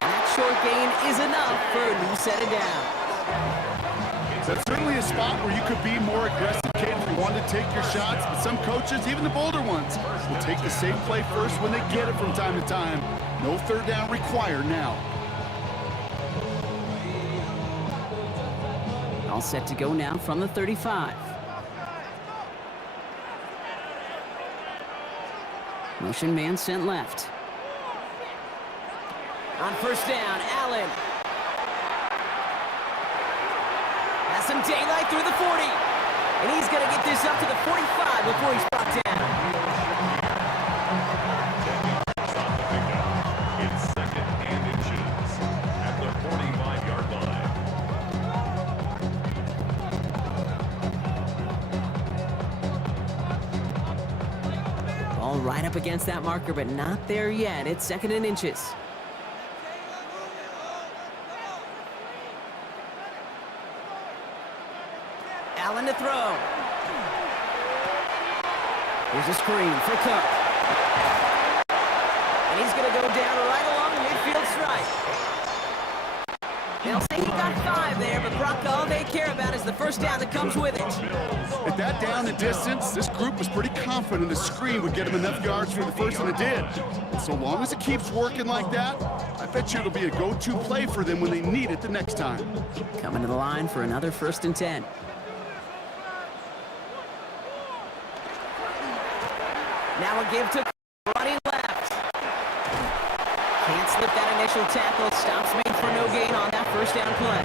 And that short gain is enough for a new set it down. That's certainly a spot where you could be more aggressive, Kate, if you want to take your shots. But some coaches, even the bolder ones, will take the safe play first when they get it from time to time. No third down required now. All set to go now from the 35. Motion man sent left. On first down, Allen. Has some daylight through the 40. And he's going to get this up to the 45 before he's brought down. It's second and inches at the 45-yard line. Ball right up against that marker, but not there yet. It's second and inches. Allen to throw. Here's a screen for Cook. And he's going to go down right along the midfield stripe. They'll say he got 5 there, but Brock, all they care about is the first down that comes with it. At that down and distance, this group was pretty confident the screen would get him enough yards for the first, and it did. And so long as it keeps working like that, I bet you it'll be a go-to play for them when they need it the next time. Coming to the line for another 1st and 10. Now a give to running left. Can't slip that initial tackle. Stops made for no gain on that first down play.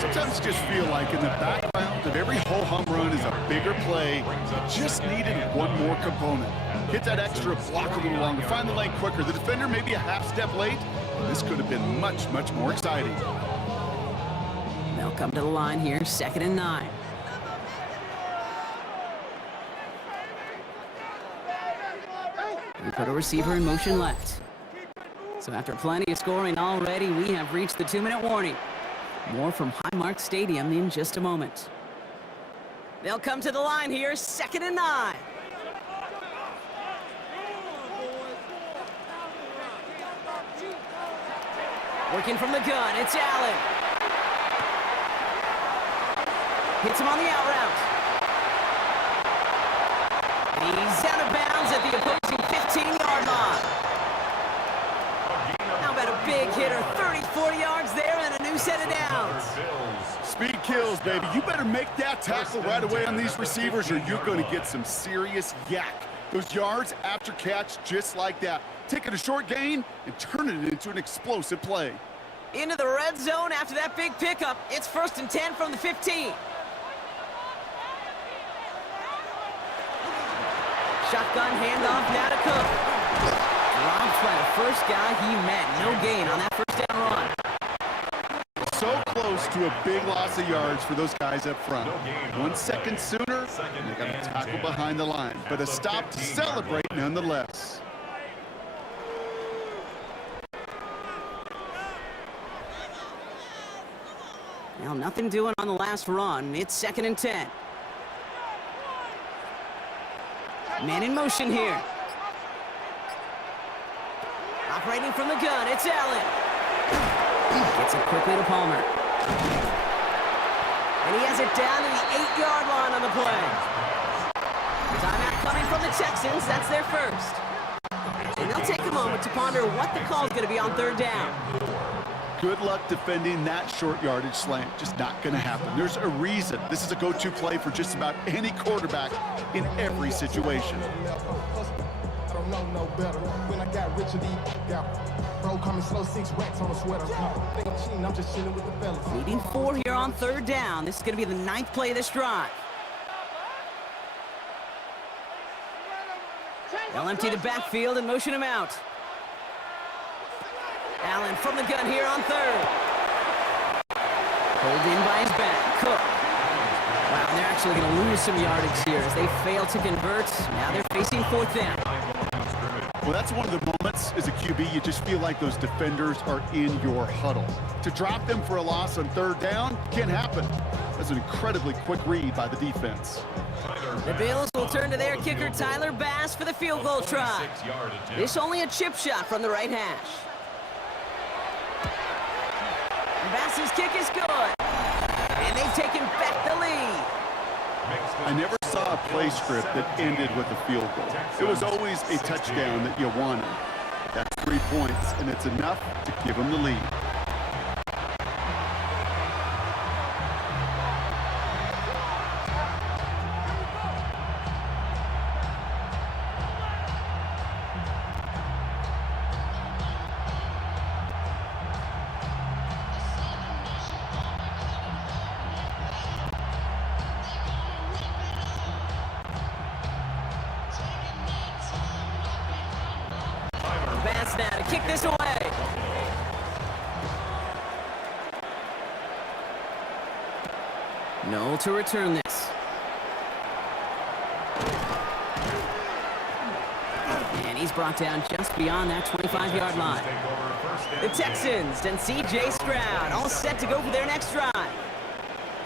Sometimes you just feel like in the background of every ho-hum run is a bigger play. Just needed one more component. Hit that extra block a little longer. Find the lane quicker. The defender may be a half step late. This could have been much, much more exciting. They'll come to the line here, 2nd and 9. We put a receiver in motion left. So after plenty of scoring already, we have reached the 2-minute warning. More from Highmark Stadium in just a moment. They'll come to the line here, 2nd and 9. Working from the gun, it's Allen. Hits him on the out route. He's out of bounds at the opposing 15-yard line. How about a big hitter, 34 yards there and a new set of downs. Speed kills, baby. You better make that tackle right away on these receivers or you're going to get some serious yak. Those yards after catch just like that. Taking a short gain and turning it into an explosive play. Into the red zone after that big pickup. It's 1st and 10 from the 15. Shotgun handoff now to Cook. Dropped by the first guy he met. No gain on that first down run. So close to a big loss of yards for those guys up front. 1 second sooner, and they got a tackle behind the line. But a stop to celebrate nonetheless. Well, nothing doing on the last run. It's 2nd and 10. Man in motion here. Operating from the gun, it's Allen. Gets it quickly to Palmer. And he has it down to the 8-yard line on the play. Timeout coming from the Texans. That's their first. And they'll take a moment to ponder what the call is going to be on 3rd down. Good luck defending that short yardage slant. Just not going to happen. There's a reason. This is a go-to play for just about any quarterback in every situation. I don't know no better. When I got rich of these bro coming slow, 6 racks on a sweater. Think I'm cheating, I'm just chilling with the fellas. Needing 4 here on 3rd down. This is going to be the 9th play of this drive. They'll empty the backfield and motion him out. Allen from the gun here on 3rd. Pulled in by his back. Cook. Wow, and they're actually going to lose some yardage here as they fail to convert. Now they're facing 4th down. Well, that's one of the moments as a QB you just feel like those defenders are in your huddle. To drop them for a loss on 3rd down can't happen. That's an incredibly quick read by the defense. The Bills will turn to their kicker, Tyler Bass, for the field goal try. This only a chip shot from the right hash. Bass's kick is good. And they've taken back the lead. I never saw a play script that ended with a field goal. It was always a touchdown that you wanted. That's 3 points, and it's enough to give them the lead. this away. Noel to return this. And he's brought down just beyond that 25-yard line. The Texans and C.J. Stroud all set to go for their next drive.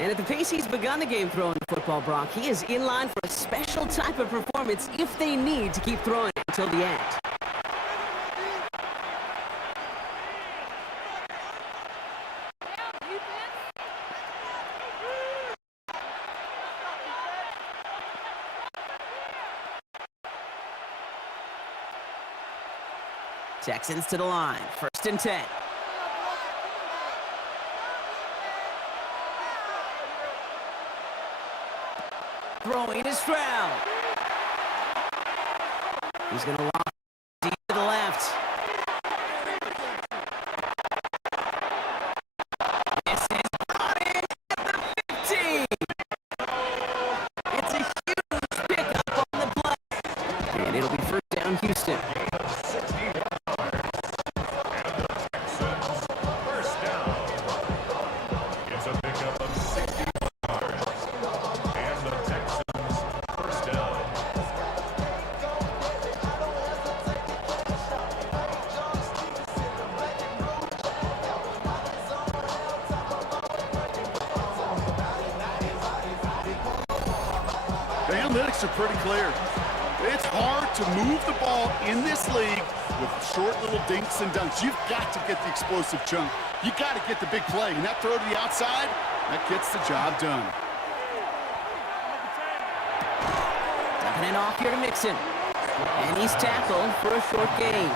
And at the pace he's begun the game throwing the football, Brock, he is in line for a special type of performance if they need to keep throwing it until the end. Texans to the line, 1st and 10. Throwing is Stroud. He's going to lock deep to the left. This is brought in at the 15. It's a huge pickup on the play. And it'll be 1st down, Houston. The analytics are pretty clear. It's hard to move the ball in this league with short little dinks and dunks. You've got to get the explosive chunk. You got to get the big play. And that throw to the outside, that gets the job done. Dumping it off here to Mixon. And he's tackled for a short gain.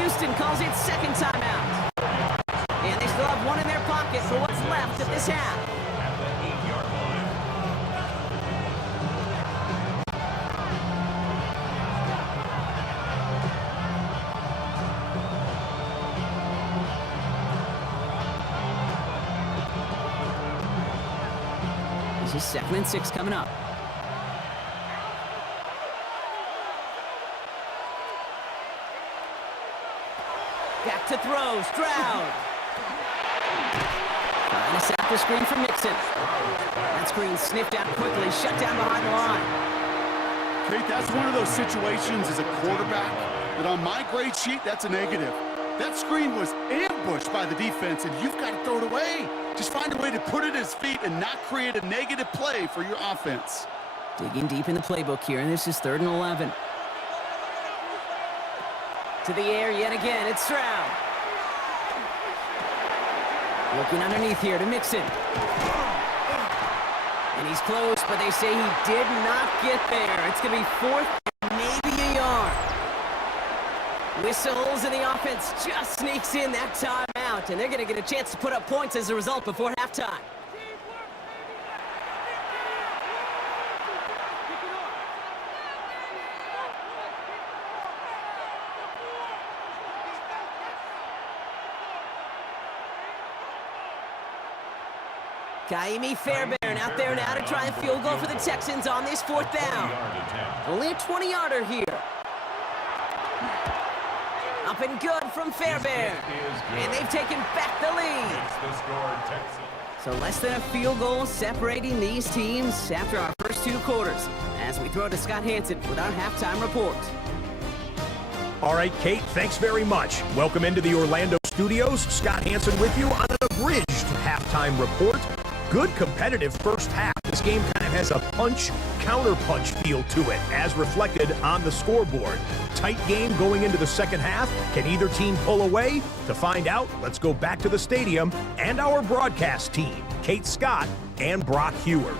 Houston calls it 2nd timeout. And they still have one in their pocket for what's left of this half. This is 2nd and 6 coming up. Back to throw, Stroud. Trying to set up the screen for Mixon. That screen sniffed out quickly, shut down behind the line. Kate, that's one of those situations as a quarterback that on my grade sheet, that's a negative. That screen was ambushed by the defense, and you've got to throw it away. Just find a way to put it at his feet and not create a negative play for your offense. Digging deep in the playbook here, and this is 3rd and 11. To the air yet again, it's Stroud. Looking underneath here to Mixon. And he's close, but they say he did not get there. It's going to be 4th and maybe a yard. Whistles, and the offense just sneaks in that timeout, and they're going to get a chance to put up points as a result before halftime. Kaimi Fairbairn out there now to try a field goal for the Texans on this 4th down. Only a 20-yarder here. Up and good from Fairbairn. And they've taken back the lead. So less than a field goal separating these teams after our first 2 quarters. As we throw to Scott Hansen with our halftime report. All right, Kate, thanks very much. Welcome into the Orlando studios. Scott Hansen with you on an abridged halftime report. Good competitive first half. This game kind of has a punch-counter-punch feel to it, as reflected on the scoreboard. Tight game going into the second half. Can either team pull away? To find out, let's go back to the stadium and our broadcast team, Kate Scott and Brock Heward.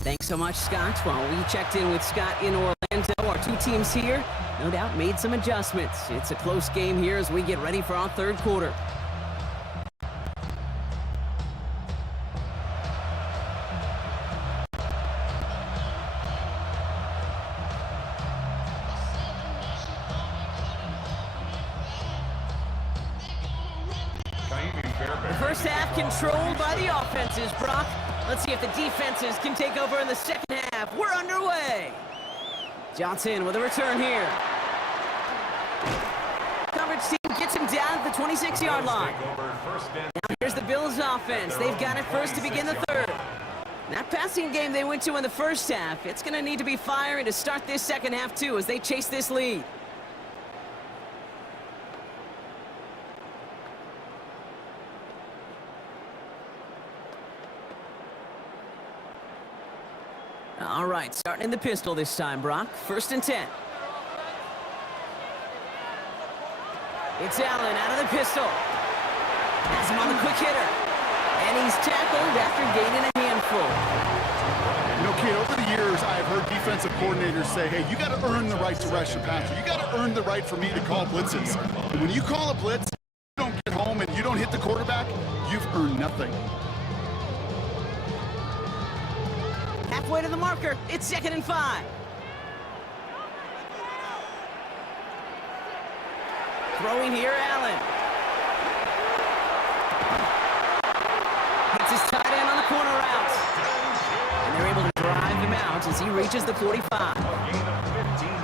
Thanks so much, Scott. While we checked in with Scott in Orlando, our 2 teams here, no doubt, made some adjustments. It's a close game here as we get ready for our 3rd quarter. first half controlled by the offenses, Brock. Let's see if the defenses can take over in the second half. We're underway. Johnson with a return here. Coverage team gets him down at the 26-yard line. Now here's the Bills offense. They've got it first to begin the third. That passing game they went to in the first half, it's going to need to be firing to start this second half too as they chase this lead. All right, starting in the pistol this time, Brock. 1st and 10. It's Allen out of the pistol. Has him on the quick hitter. And he's tackled after gaining a handful. You know, kid, over the years, I've heard defensive coordinators say, hey, you got to earn the right to rush the passer. You got to earn the right for me to call blitzes. And when you call a blitz, you don't get home and you don't hit the quarterback, you've earned nothing. Halfway to the marker. It's 2nd and 5. Throwing here, Allen. Hits his tight end on the corner route. And they're able to drive him out as he reaches the 45.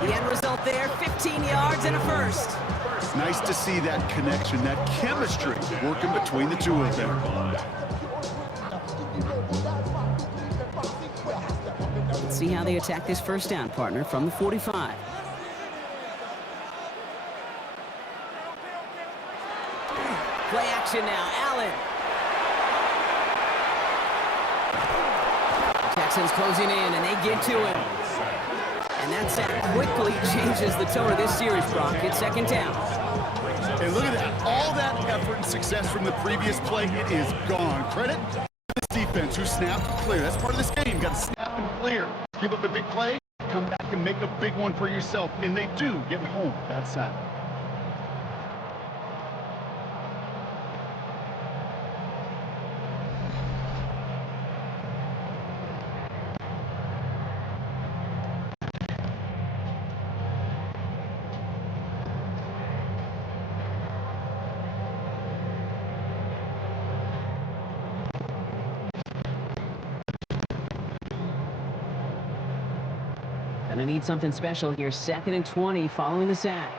The end result there, 15 yards and a first. Nice to see that connection, that chemistry working between the two of them. Let's see how they attack this first down, partner, from the 45. Play action now, Allen. Texans closing in, and they get to him. And that sack quickly changes the tone of this series, Brock. It's 2nd down. Hey, look at that. All that effort and success from the previous play, it is gone. Credit to this defense who snapped and clear. That's part of this game. You got to snap and clear. Give up a big play, come back and make a big one for yourself. And they do get home that sack. Gonna need something special here. 2nd and 20 following the sack.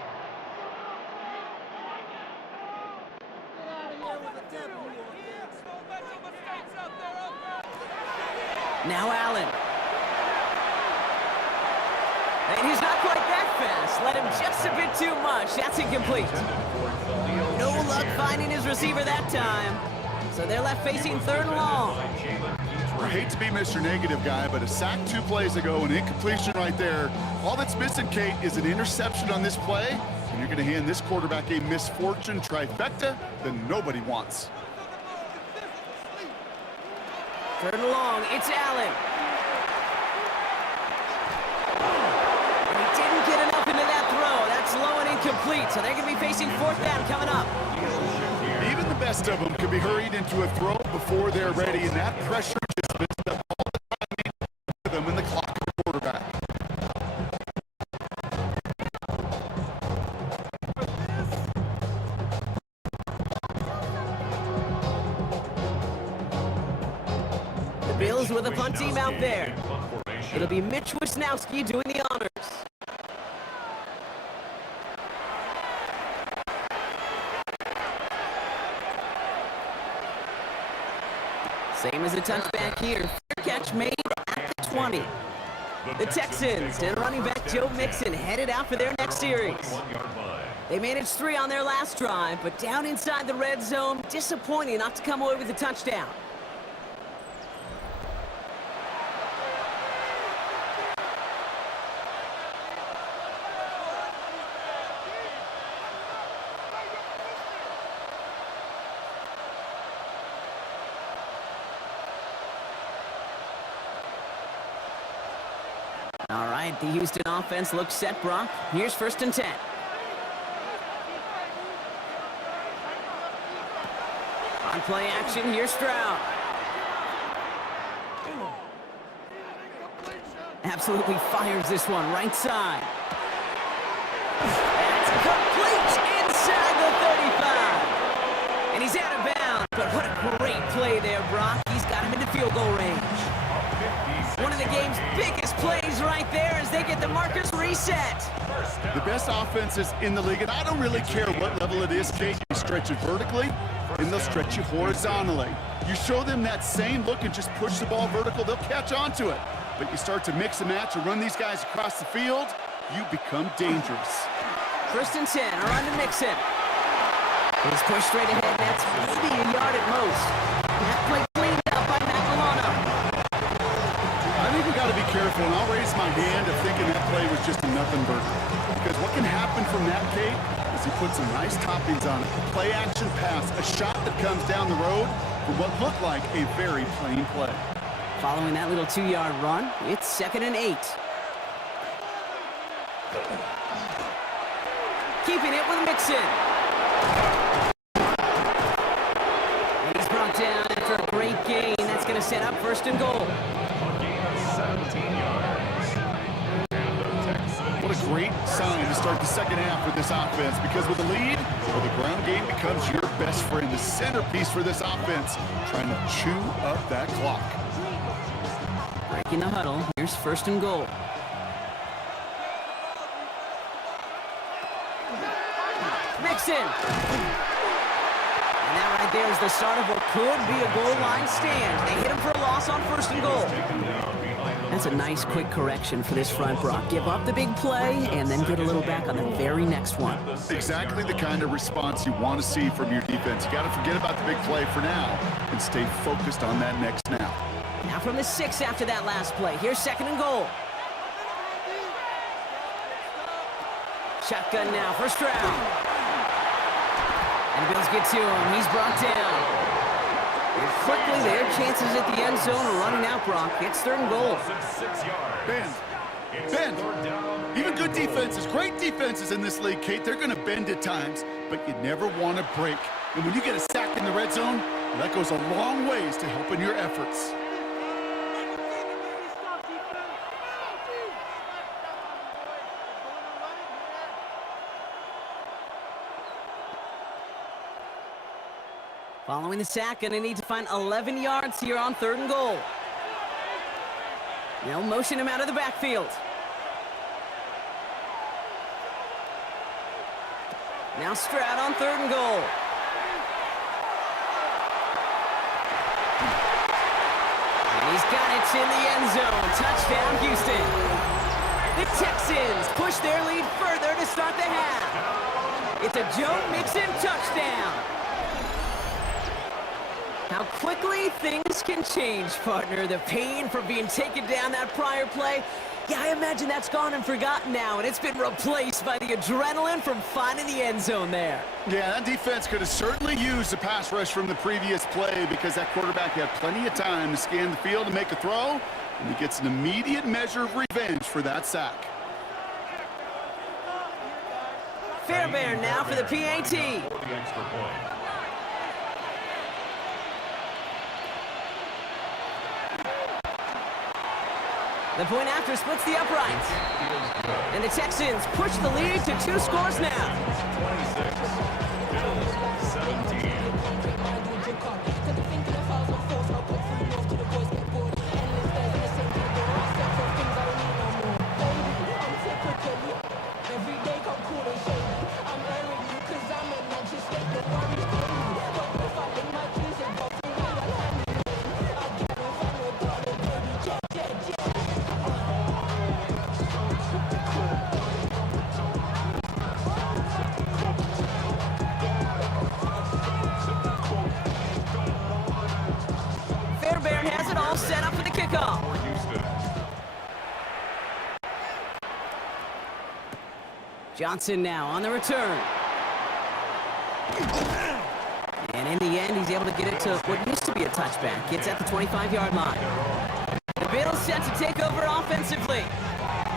Now Allen. And he's not quite that fast. Let him just a bit too much. That's incomplete. No luck finding his receiver that time. So they're left facing 3rd and long. I hate to be Mr. Negative guy, but a sack 2 plays ago, an incompletion right there. All that's missing, Kate, is an interception on this play, and you're going to hand this quarterback a misfortune trifecta that nobody wants. 3rd and long, it's Allen. And he didn't get enough into that throw. That's low and incomplete, so they're going to be facing 4th down coming up. Even the best of them could be hurried into a throw before they're ready, and that pressure just missed up all the timing for them in the clock of the quarterback. The Bills with a punt team out there. It'll be Mitch Wisnowski doing the honors. Same as a touchback here. Fair catch made at the 20. The Texans and running back Joe Mixon headed out for their next series. They managed 3 on their last drive, but down inside the red zone, disappointing not to come away with a touchdown. All right, the Houston offense looks set, Brock. Here's 1st and 10. On play action, here's Stroud. Absolutely fires this one right side. That's complete inside the 35. And he's out of bounds, but what a Brock. He's got him into field goal range. One of the game's biggest plays right there as they get the markers reset. The best offenses in the league, and I don't really care what level it is, Kate. You stretch it vertically, and they'll stretch you horizontally. You show them that same look and just push the ball vertical, they'll catch on to it. But you start to mix and match and run these guys across the field, you become dangerous. 1st and 10, around to Mixon. He's pushed straight ahead, that's maybe a yard at most. That play cleaned up by Matt. I think we got to be careful, and I'll raise my hand of thinking that play was just a nothing burger. Because what can happen from that, Kate, is he puts some nice toppings on it. A play-action pass, a shot that comes down the road for what looked like a very plain play. Following that little 2-yard run, it's 2nd and 8. Keeping it with Mixon. And he's brought down after a great gain. That's going to set up 1st and goal. What a great sign to start the second half with this offense, because with the lead, well, the ground game becomes your best friend, the centerpiece for this offense, trying to chew up that clock. Breaking the huddle, here's 1st and goal. Mixon. And that right there is the start of what could be a goal line stand. They hit him for a loss on 1st and goal. That's a nice quick correction for this front, Brock. Give up the big play and then get a little back on the very next one. Exactly the kind of response you want to see from your defense. You got to forget about the big play for now and stay focused on that next now. Now from the 6 after that last play. Here's 2nd and goal. Shotgun now for Stroud. And the Bills get to him. He's brought down. And quickly, their chances at the end zone are running out, Brock. It's 3rd and goal. Bend. Even good defenses, great defenses in this league, Kate, they're going to bend at times, but you never want to break. And when you get a sack in the red zone, well, that goes a long ways to helping your efforts. Following the sack, going to need to find 11 yards here on 3rd and goal. They'll motion him out of the backfield. Now Stroud on 3rd and goal. And he's got it in the end zone. Touchdown, Houston. The Texans push their lead further to start the half. It's a Joe Mixon touchdown. How quickly things can change, partner. The pain from being taken down that prior play, yeah, I imagine that's gone and forgotten now, and it's been replaced by the adrenaline from finding the end zone there. Yeah, that defense could have certainly used a pass rush from the previous play because that quarterback had plenty of time to scan the field and make a throw, and he gets an immediate measure of revenge for that sack. Fairbairn now for the PAT. The point after splits the uprights. And the Texans push the lead to 2 scores now. 26, Bills 17. Fairbairn has it all set up for the kickoff. Johnson now on the return. And in the end, he's able to get it to what used to be a touchback. It's at the 25-yard line. The Bills set to take over offensively.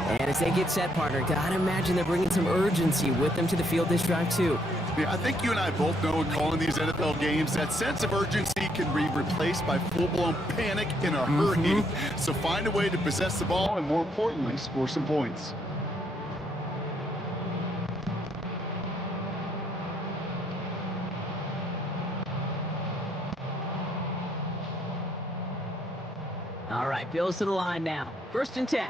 And as they get set, partner, gotta imagine they're bringing some urgency with them to the field this drive, too. Yeah, I think you and I both know in calling these NFL games, that sense of urgency can be replaced by full-blown panic in a hurry. So find a way to possess the ball and, more importantly, score some points. All right, Bills to the line now. 1st and 10.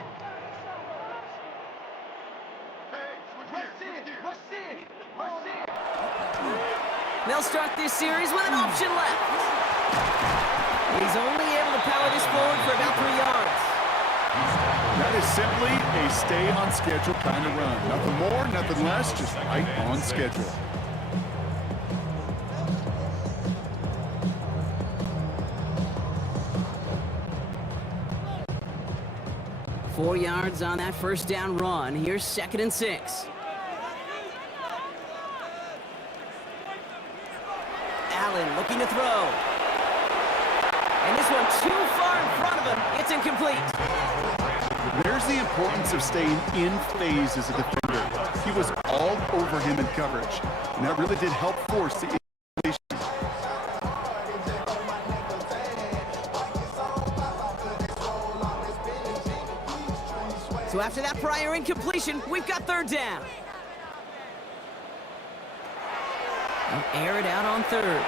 They'll start this series with an option left. He's only able to power this forward for about 3 yards. That is simply a stay-on-schedule kind of run. Nothing more, nothing less, just right on schedule. Four yards on that first down run. Here's 2nd and 6. Allen looking to throw. And this one too far in front of him. It's incomplete. There's the importance of staying in phase as a defender. He was all over him in coverage, and that really did help force the incompletion. So after that prior incompletion, we've got 3rd down. They'll air it out on 3rd.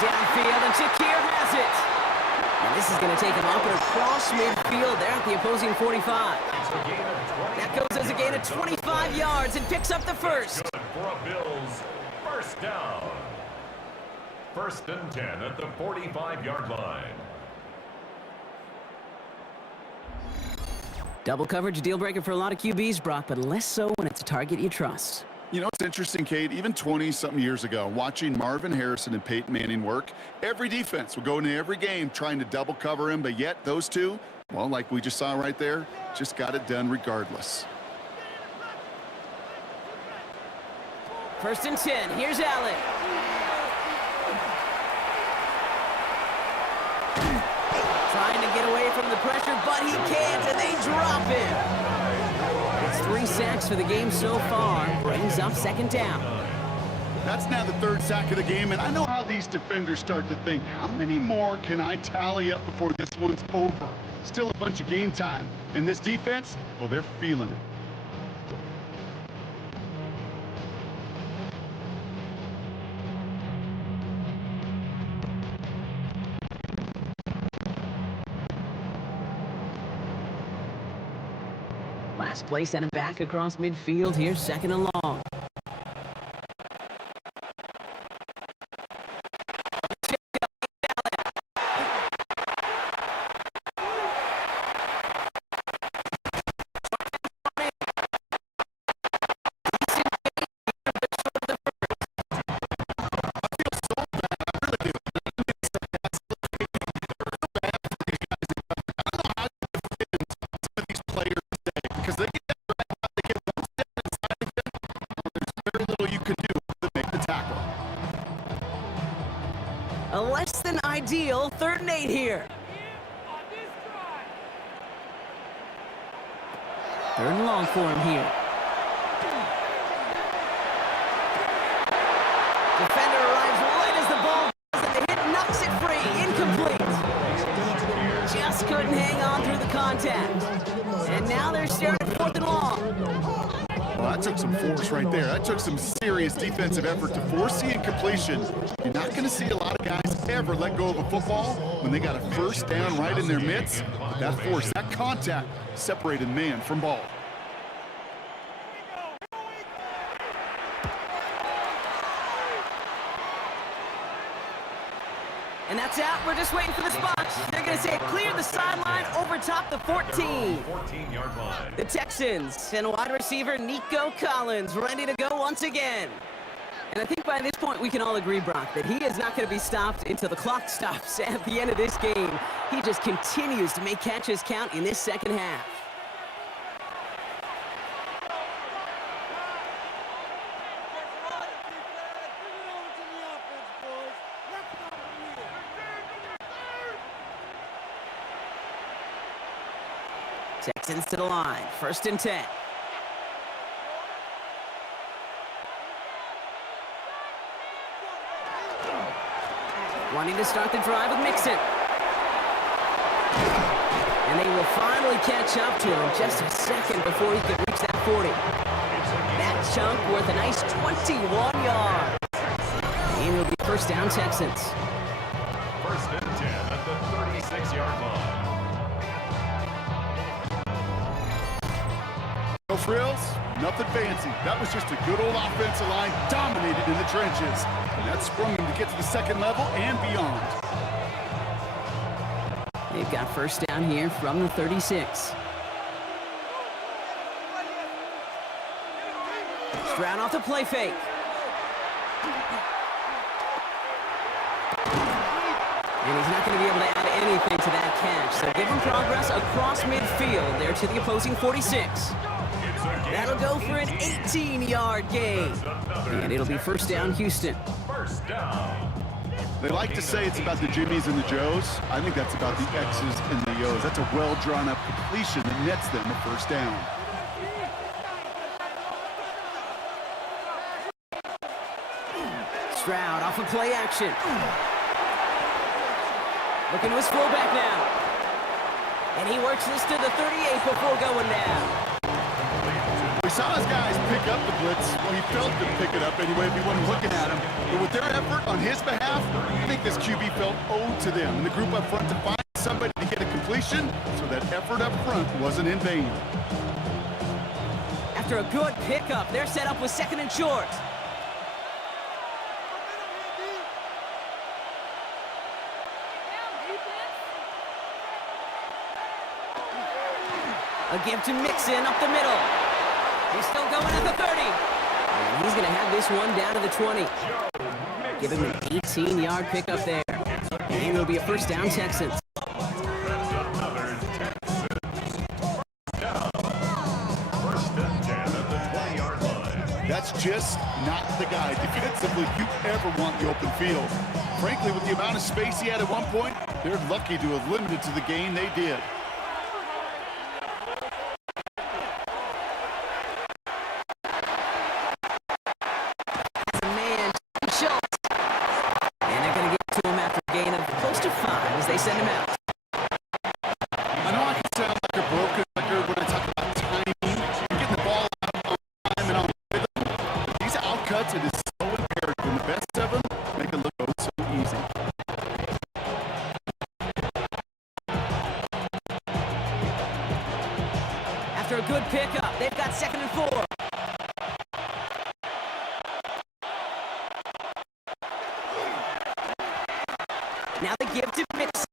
Downfield, and Shakir has it. And this is going to take him up and across midfield there at the opposing 45. That goes as a gain of 25 yards and picks up the first. Good for a Bills first down. 1st and 10 at the 45-yard line. Double coverage deal breaker for a lot of QBs, Brock, but less so when it's a target you trust. You know, it's interesting, Kate, even 20-something years ago, watching Marvin Harrison and Peyton Manning work, every defense would go into every game trying to double cover him, but yet those two, well, like we just saw right there, just got it done regardless. 1st and 10, here's Allen. Trying to get away from the pressure, but he can't, and they drop him. It's 3 sacks for the game so far. Brings up 2nd down. That's now the 3rd sack of the game, and I know how these defenders start to think, how many more can I tally up before this one's over? Still a bunch of game time. And this defense, well, they're feeling it. Last play sent him back across midfield. Here's 2nd and long. A less than ideal 3rd and 8 here. 3rd and long for him here. Defender arrives right as the ball goes, and the hit knocks it free. Incomplete. Just couldn't hang on through the contact. And now they're staring at 4th and long. Well, that took some force right there. That took some serious defensive effort to force the incompletion. You're not going to see a lot of guys ever let go of a football when they got a 1st down right in their midst. But that force, that contact, separated man from ball. And that's out. We're just waiting for the spot. They're going to say clear the sideline over top the 14. 14-yard line. The Texans and wide receiver Nico Collins ready to go once again. And I think by this point we can all agree, Brock, that he is not going to be stopped until the clock stops at the end of this game. He just continues to make catches count in this 2nd half. Texans to the line. 1st and 10. Wanting to start the drive with Mixon. And they will finally catch up to him just a second before he could reach that 40. That chunk worth a nice 21 yards. And it'll be 1st down Texans. First and 10 at the 36-yard line. No frills, nothing fancy. That was just a good old offensive line dominated in the trenches. And that sprung him to get to the second level and beyond. They've got first down here from the 36. Stroud off the play fake. And he's not going to be able to add anything to that catch. So give him progress across midfield there to the opposing 46. That'll go for an 18-yard gain. And it'll be first down, Houston. First down. They like to say it's about the Jimmies and the Joes. I think that's about the X's and the O's. That's a well-drawn-up completion that nets them a first down. Stroud off of play action. Looking to his fullback now. And he works this to the 38 before going down. We saw his guys pick up the blitz. Well, he felt them pick it up anyway if he wasn't looking at him. But with their effort on his behalf, I think this QB felt owed to them. And the group up front to find somebody to get a completion, so that effort up front wasn't in vain. After a good pickup, they're set up with second and short. A give to Mixon up the middle. He's still going at the 30. And he's going to have this one down to the 20. Give him an 18-yard pickup there. And it'll be a first down, Texans. That's just not the guy defensively you ever want the open field. Frankly, with the amount of space he had at one point, they're lucky to have limited to the gain they did. Send him out. I know I can sound like a broken record when I talk about timing, getting the ball out on time and on rhythm. These outcuts, it is so imperative, and the best of them make it look so easy. After a good pickup, they've got second and 4. Now the give to Mixon.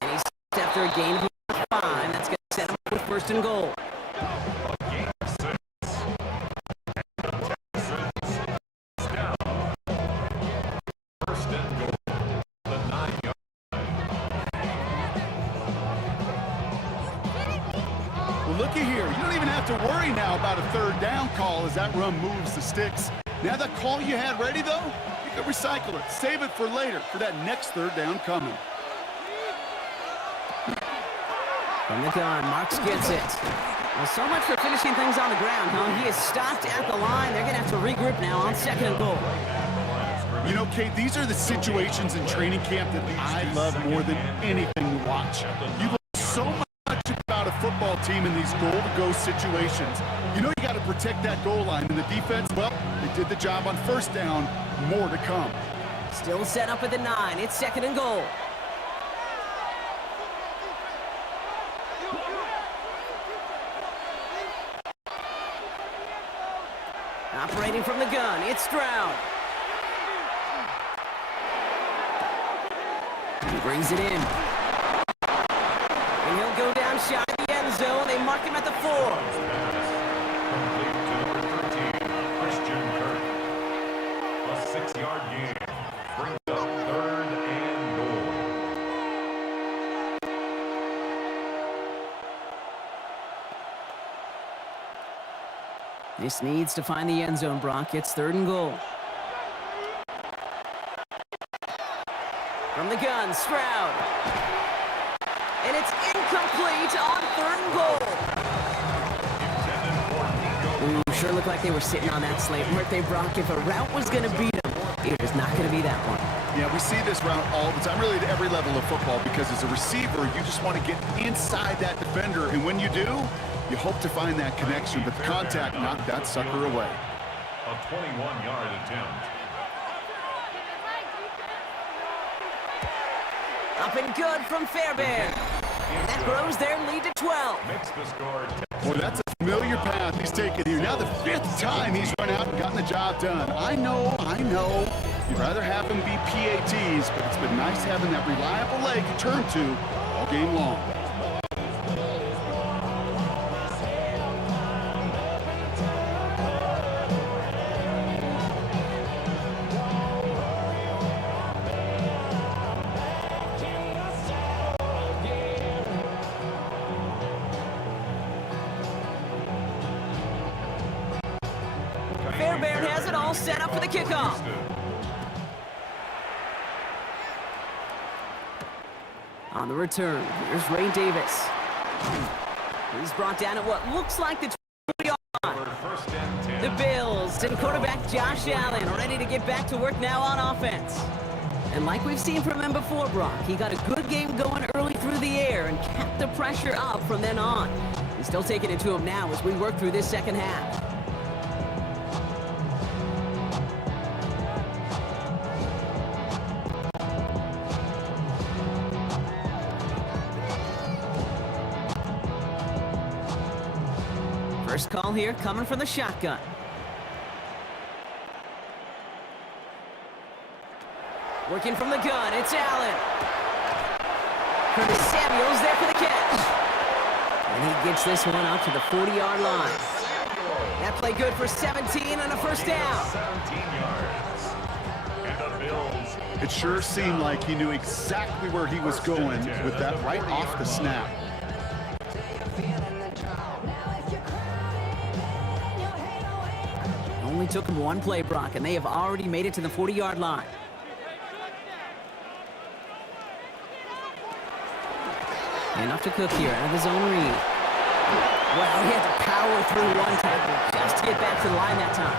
And he's after a gain of 5. That's going to set him up with first and goal. Game 6. Down. First and goal. The 9-yard line. Well, looky here. You don't even have to worry now about a third down call as that run moves the sticks. Now that call you had ready, though, you can recycle it. Save it for later, for that next third down coming. From the gun, Marks gets it. Well, so much for finishing things on the ground, huh? He is stopped at the line. They're going to have to regroup now on second and goal. You know, Kate, these are the situations in training camp that I love more than anything to watch. You learn so much about a football team in these goal-to-go situations. You know you got to protect that goal line, and the defense, well, they did the job on first down. More to come. Still set up at the 9. It's second and goal. Operating from the gun, it's Stroud. He brings it in. And he'll go down shy of the end zone. They mark him at the 4. A 6-yard gain. Brings up third and goal. This needs to find the end zone, Brock. It's third and goal. From the gun, Stroud. And it's incomplete on third and goal. Ooh, sure looked like they were sitting on that slate, weren't they, Brock? If a route was going to beat them, it was not going to be that one. Yeah, we see this route all the time, really at every level of football, because as a receiver, you just want to get inside that defender, and when you do, you hope to find that connection, but the contact knocked that sucker away. A a 21-yard attempt. Up and good from Fairbairn. And that grows their lead to 12. Makes the score. Boy, that's a familiar path he's taken here. Now the 5th time he's run out and gotten the job done. I know. You'd rather have him be PATs, but it's been nice having that reliable leg to turn to all game long. Fairbairn has it all set up for the kickoff. On the return, here's Ray Davis. He's brought down at what looks like the 20-yard line. The Bills and quarterback Josh Allen ready to get back to work now on offense. And like we've seen from him before, Brock, he got a good game going early through the air and kept the pressure up from then on. He's still taking it to him now as we work through this second half. First call here coming from the shotgun. Working from the gun, it's Allen. Curtis Samuel's there for the catch. And he gets this one out to the 40-yard line. That play good for 17 and a first down. 17 yards. And the Bills. It sure seemed like he knew exactly where he was going with that right off the snap. Only took him one play, Brock, and they have already made it to the 40-yard line. Enough to Cook here out of his own read. Well, he had to power through one tackle just to get back to the line that time.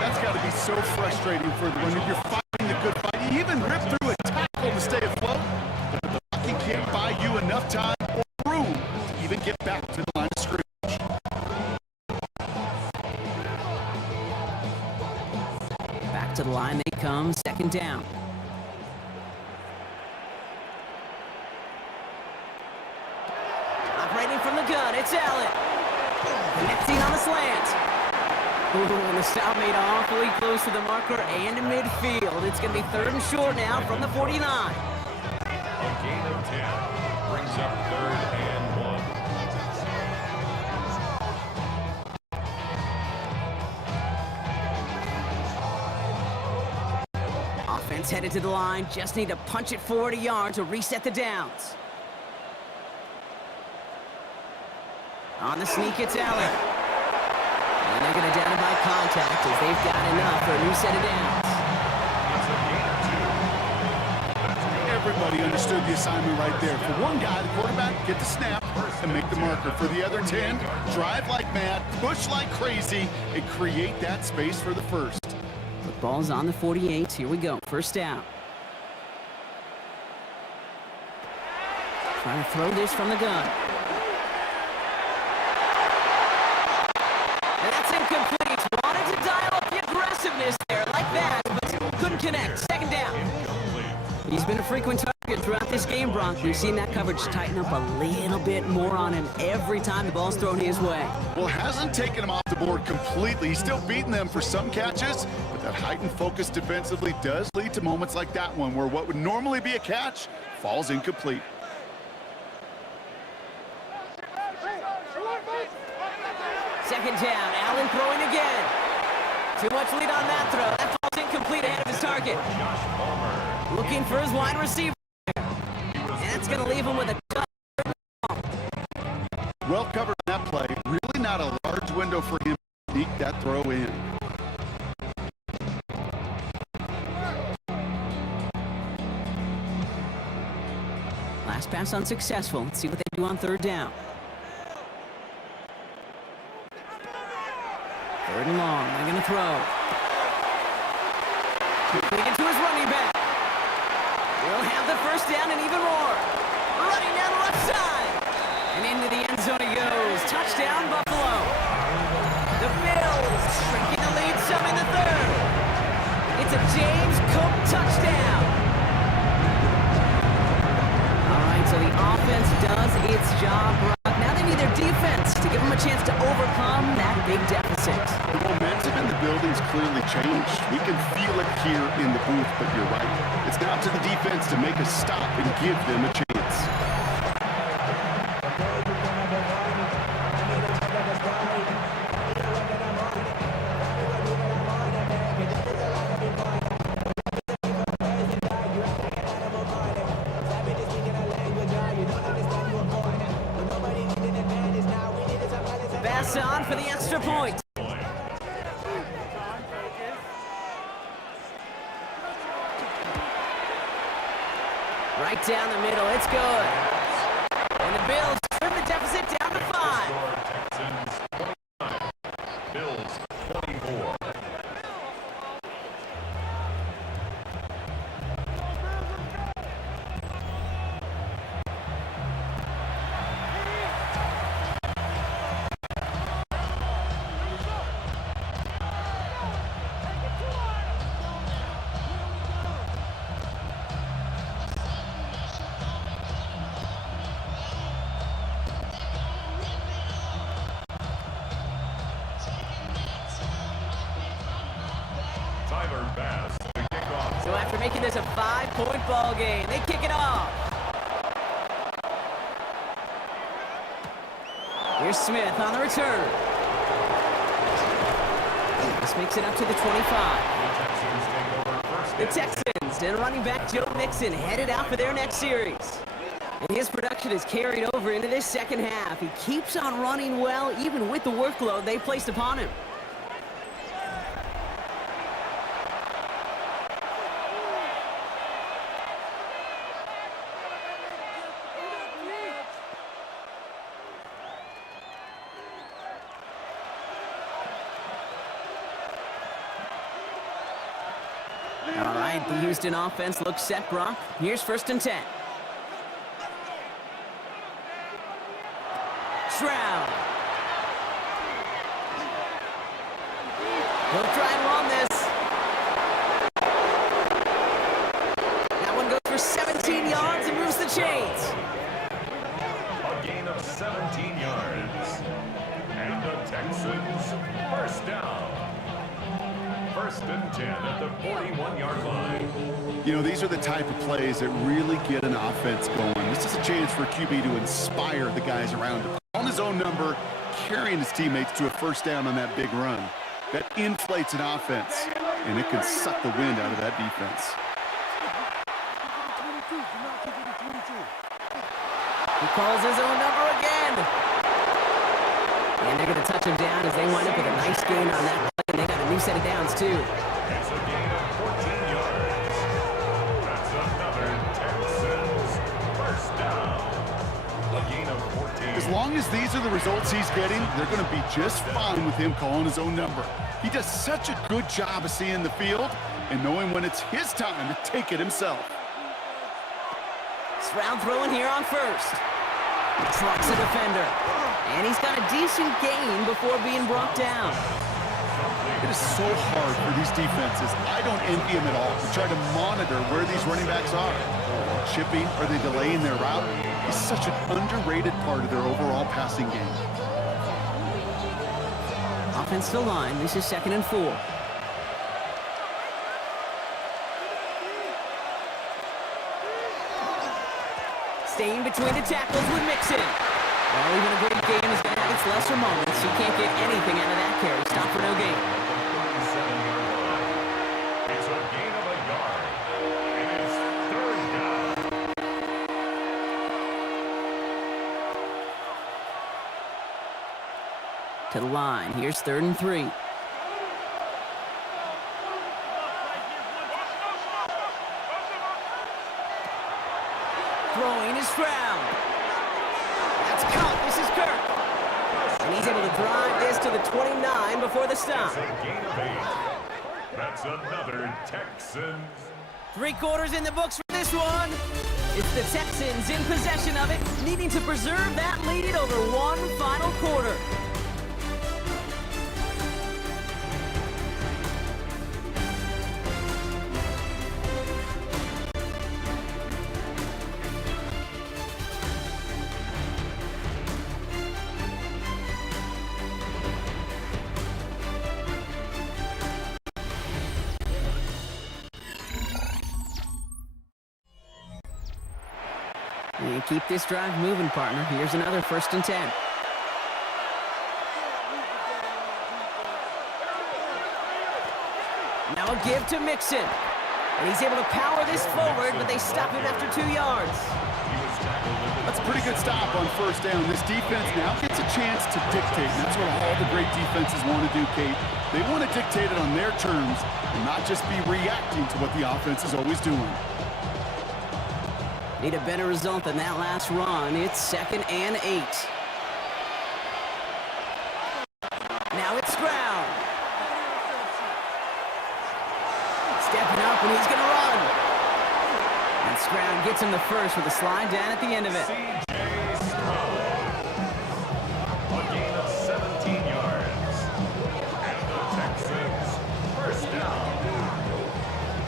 That's got to be so frustrating for the runner. You're fighting the good fight. You even ripped through a tackle to stay afloat, but the blocking can't buy you enough time or room to even get back to the line of scrimmage. Back to the line they come, second down. Operating from the gun, it's Allen. Connecting on the slant. Ooh, and the stop made awfully close to the marker and in midfield. It's going to be 3rd and short now from the 49. A gain of 10 brings up 3rd and 1. Offense headed to the line, just need to punch it forward a yard to reset the downs. On the sneak, it's Allen. And they're going to down it by contact as they've got enough for a new set of downs. Everybody understood the assignment right there. For one guy, the quarterback, get the snap and make the marker. For the other 10, drive like mad, push like crazy, and create that space for the first. The ball's on the 48. Here we go. First down. Trying to throw this from the gun. And that's incomplete. Wanted to dial up the aggressiveness there like that, but couldn't connect. Second down. He's been a frequent target throughout this game, Brock. We've seen that coverage tighten up a little bit more on him every time the ball's thrown his way. Well, hasn't taken him off the board completely. He's still beating them for some catches, but that heightened focus defensively does lead to moments like that one where what would normally be a catch falls incomplete. Second down, Allen throwing again. Too much lead on that throw. That falls incomplete ahead of his target. Looking for his wide receiver. And that's going to leave him with a tough ball. Well covered on that play. Really not a large window for him to sneak that throw in. Last pass unsuccessful. Let's see what they do on 3rd down. 3rd and long. They're going to throw. Quickly into his running back. He'll have the first down and even more. Running down the left side. And into the end zone he goes. Touchdown, Buffalo. The Bills shrinking the lead job, Brock. Now they need their defense to give them a chance to overcome that big deficit. The momentum in the building's clearly changed. We can feel it here in the booth, but you're right. It's now to the defense to make a stop and give them a chance. Pass on for the extra point. Right down the middle, it's good. And the Bills trim the deficit down to 5. Texans 29, Bills 24. So after making this a 5-point ball game, they kick it off. Here's Smith on the return. This makes it up to the 25. The Texans and running back Joe Mixon headed out for their next series. And his production is carried over into this second half. He keeps on running well, even with the workload they placed upon him. All right, the Houston offense looks set, Brock. Here's 1st and 10. Stroud. He'll try and run this. That one goes for 17 yards and moves the chains. A gain of 17 yards. And the Texans first down. 1st and 10 at the 41-yard line. You know, these are the type of plays that really get an offense going. This is a chance for QB to inspire the guys around him. On his own number, carrying his teammates to a 1st down on that big run. That inflates an offense, and it can suck the wind out of that defense. He calls his own number again. And they're going to touch him down as they wind up with a nice gain on that play. And they got a new set of downs, too. It's a gain of 14 yards. That's another Texans first down. A gain of 14. As long as these are the results he's getting, they're going to be just fine with him calling his own number. He does such a good job of seeing the field and knowing when it's his time to take it himself. Stroud throwing here on 1st. Trucks a defender. And he's got a decent gain before being brought down. It is so hard for these defenses. I don't envy them at all to try to monitor where these running backs are. Chipping, are they delaying their route? He's such an underrated part of their overall passing game. Offensive line, this is 2nd and 4. Staying between the tackles with Mixon. Well, even a great game is going to have its lesser moments. He can't get anything out of that carry. Stop for no gain. It's a gain of a yard. It is 3rd down. To the line. Here's 3rd and 3. Throwing is Stroud. That's caught. This is Kirk. And he's able to drive this to the 29 before the stop. It's a gain of 8. That's another Texans. 3 quarters in the books for this one. It's the Texans in possession of it, needing to preserve that lead over one final quarter. And keep this drive moving, partner. Here's another 1st and 10. Now a give to Mixon. And he's able to power this forward, but they stop him after 2 yards. That's a pretty good stop on 1st down. This defense now gets a chance to dictate. And that's what all the great defenses want to do, Kate. They want to dictate it on their terms and not just be reacting to what the offense is always doing. Need a better result than that last run. It's 2nd and 8. Now it's Stroud. Stepping up, and he's going to run. And Stroud gets him the first with a slide down at the end of it. C.J. Stroud. A gain of 17 yards. And the Texans, 1st down.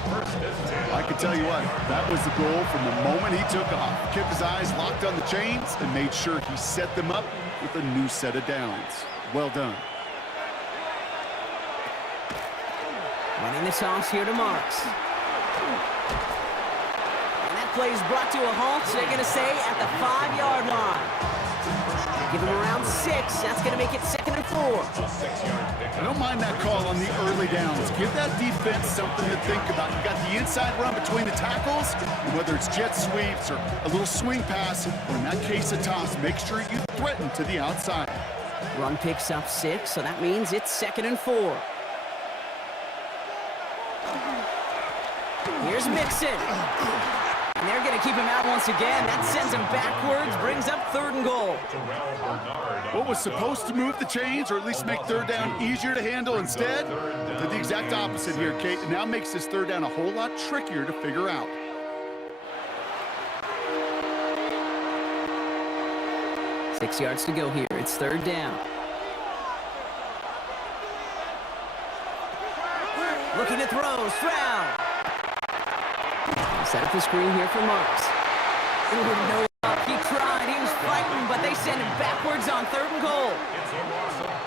1st and 10. I can tell you what, that was the goal from the moment he took off. Kept his eyes locked on the chains and made sure he set them up with a new set of downs. Well done. Running the toss here to Marks. And that play is brought to a halt, so they're going to say at the 5-yard line. Give him around 6. That's going to make it 2nd and 4. I don't mind that call on the early downs. Give that defense something to think about. You got the inside run between the tackles, and whether it's jet sweeps or a little swing pass, or in that case a toss, make sure you threaten to the outside. Run picks up 6, so that means it's 2nd and 4. Here's Mixon. And they're going to keep him out once again. That sends him backwards, brings up 3rd and goal. What was supposed to move the chains, or at least make 3rd down easier to handle instead, did the exact opposite here, Kate. It now makes this 3rd down a whole lot trickier to figure out. Six yards to go here. It's 3rd down. Looking to throw. Stroud. Set up the screen here for Marks. No luck. He tried. He was fighting, but they send him backwards on 3rd and goal.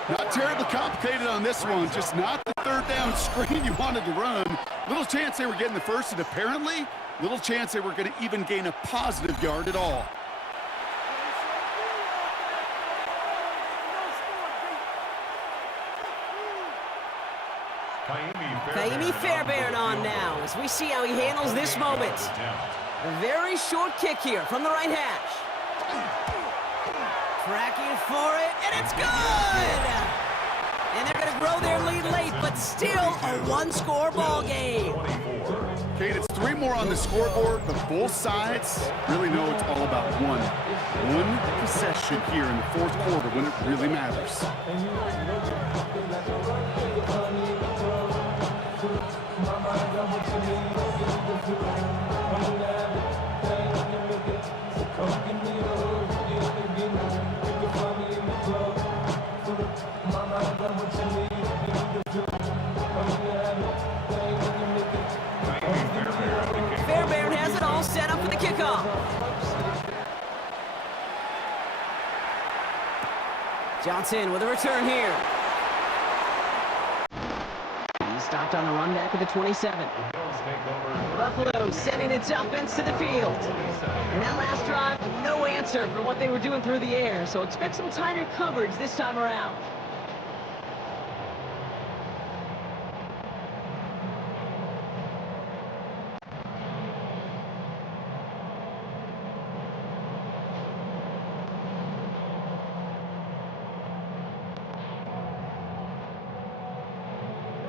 Not terribly complicated on this one. Just not the 3rd down screen you wanted to run. Little chance they were getting the first, and apparently little chance they were going to even gain a positive yard at all. Kaimi Fairbairn on now as we see how he handles this moment. A very short kick here from the right hash. Tracking for it, and it's good! And they're going to grow their lead late, but still a 1-score ball game. Kate, it's 3 more on the scoreboard, but both sides really know it's all about one possession here in the 4th quarter when it really matters. Fairbairn has it all set up for the kickoff. Johnson with a return here. He stopped on the run back at the 27. Buffalo sending its offense to the field. And that last drive, no answer for what they were doing through the air, so expect some tighter coverage this time around.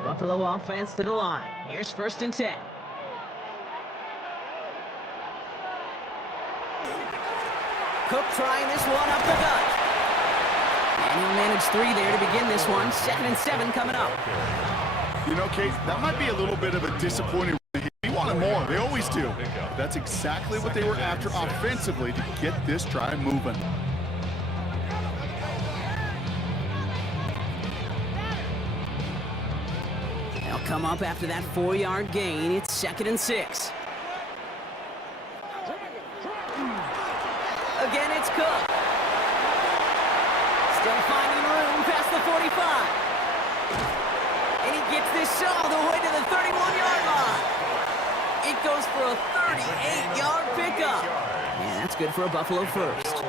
Buffalo offense to the line. Here's 1st and 10. Cook trying this one up the gut. And he'll manage 3 there to begin this one. 2nd and 7 coming up. You know, Kate, that might be a little bit of a disappointing. He wanted more. They always do. That's exactly what they were after offensively to get this drive moving. They'll come up after that 4-yard gain. It's 2nd and 6. Again, it's Cook. Still finding room past the 45. And he gets this all the way to the 31-yard line. It goes for a 38-yard pickup. And that's good for a Buffalo first.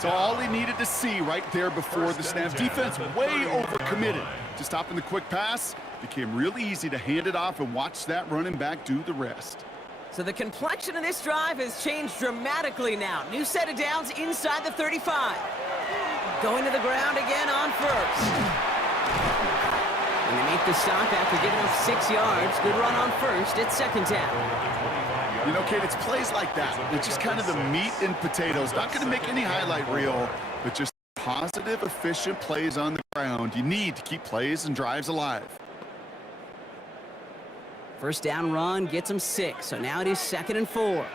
So all he needed to see right there before the snap. Defense way overcommitted to stopping the quick pass. Became real easy to hand it off and watch that running back do the rest. So the complexion of this drive has changed dramatically now. New set of downs inside the 35. Going to the ground again on first. And they make the stop after giving up 6 yards. Good run on first. It's second down. You know, Kate, it's plays like that. It's just kind of the meat and potatoes. Not going to make any highlight reel, but just positive, efficient plays on the ground. You need to keep plays and drives alive. First down run gets him 6, so now it is 2nd and 4.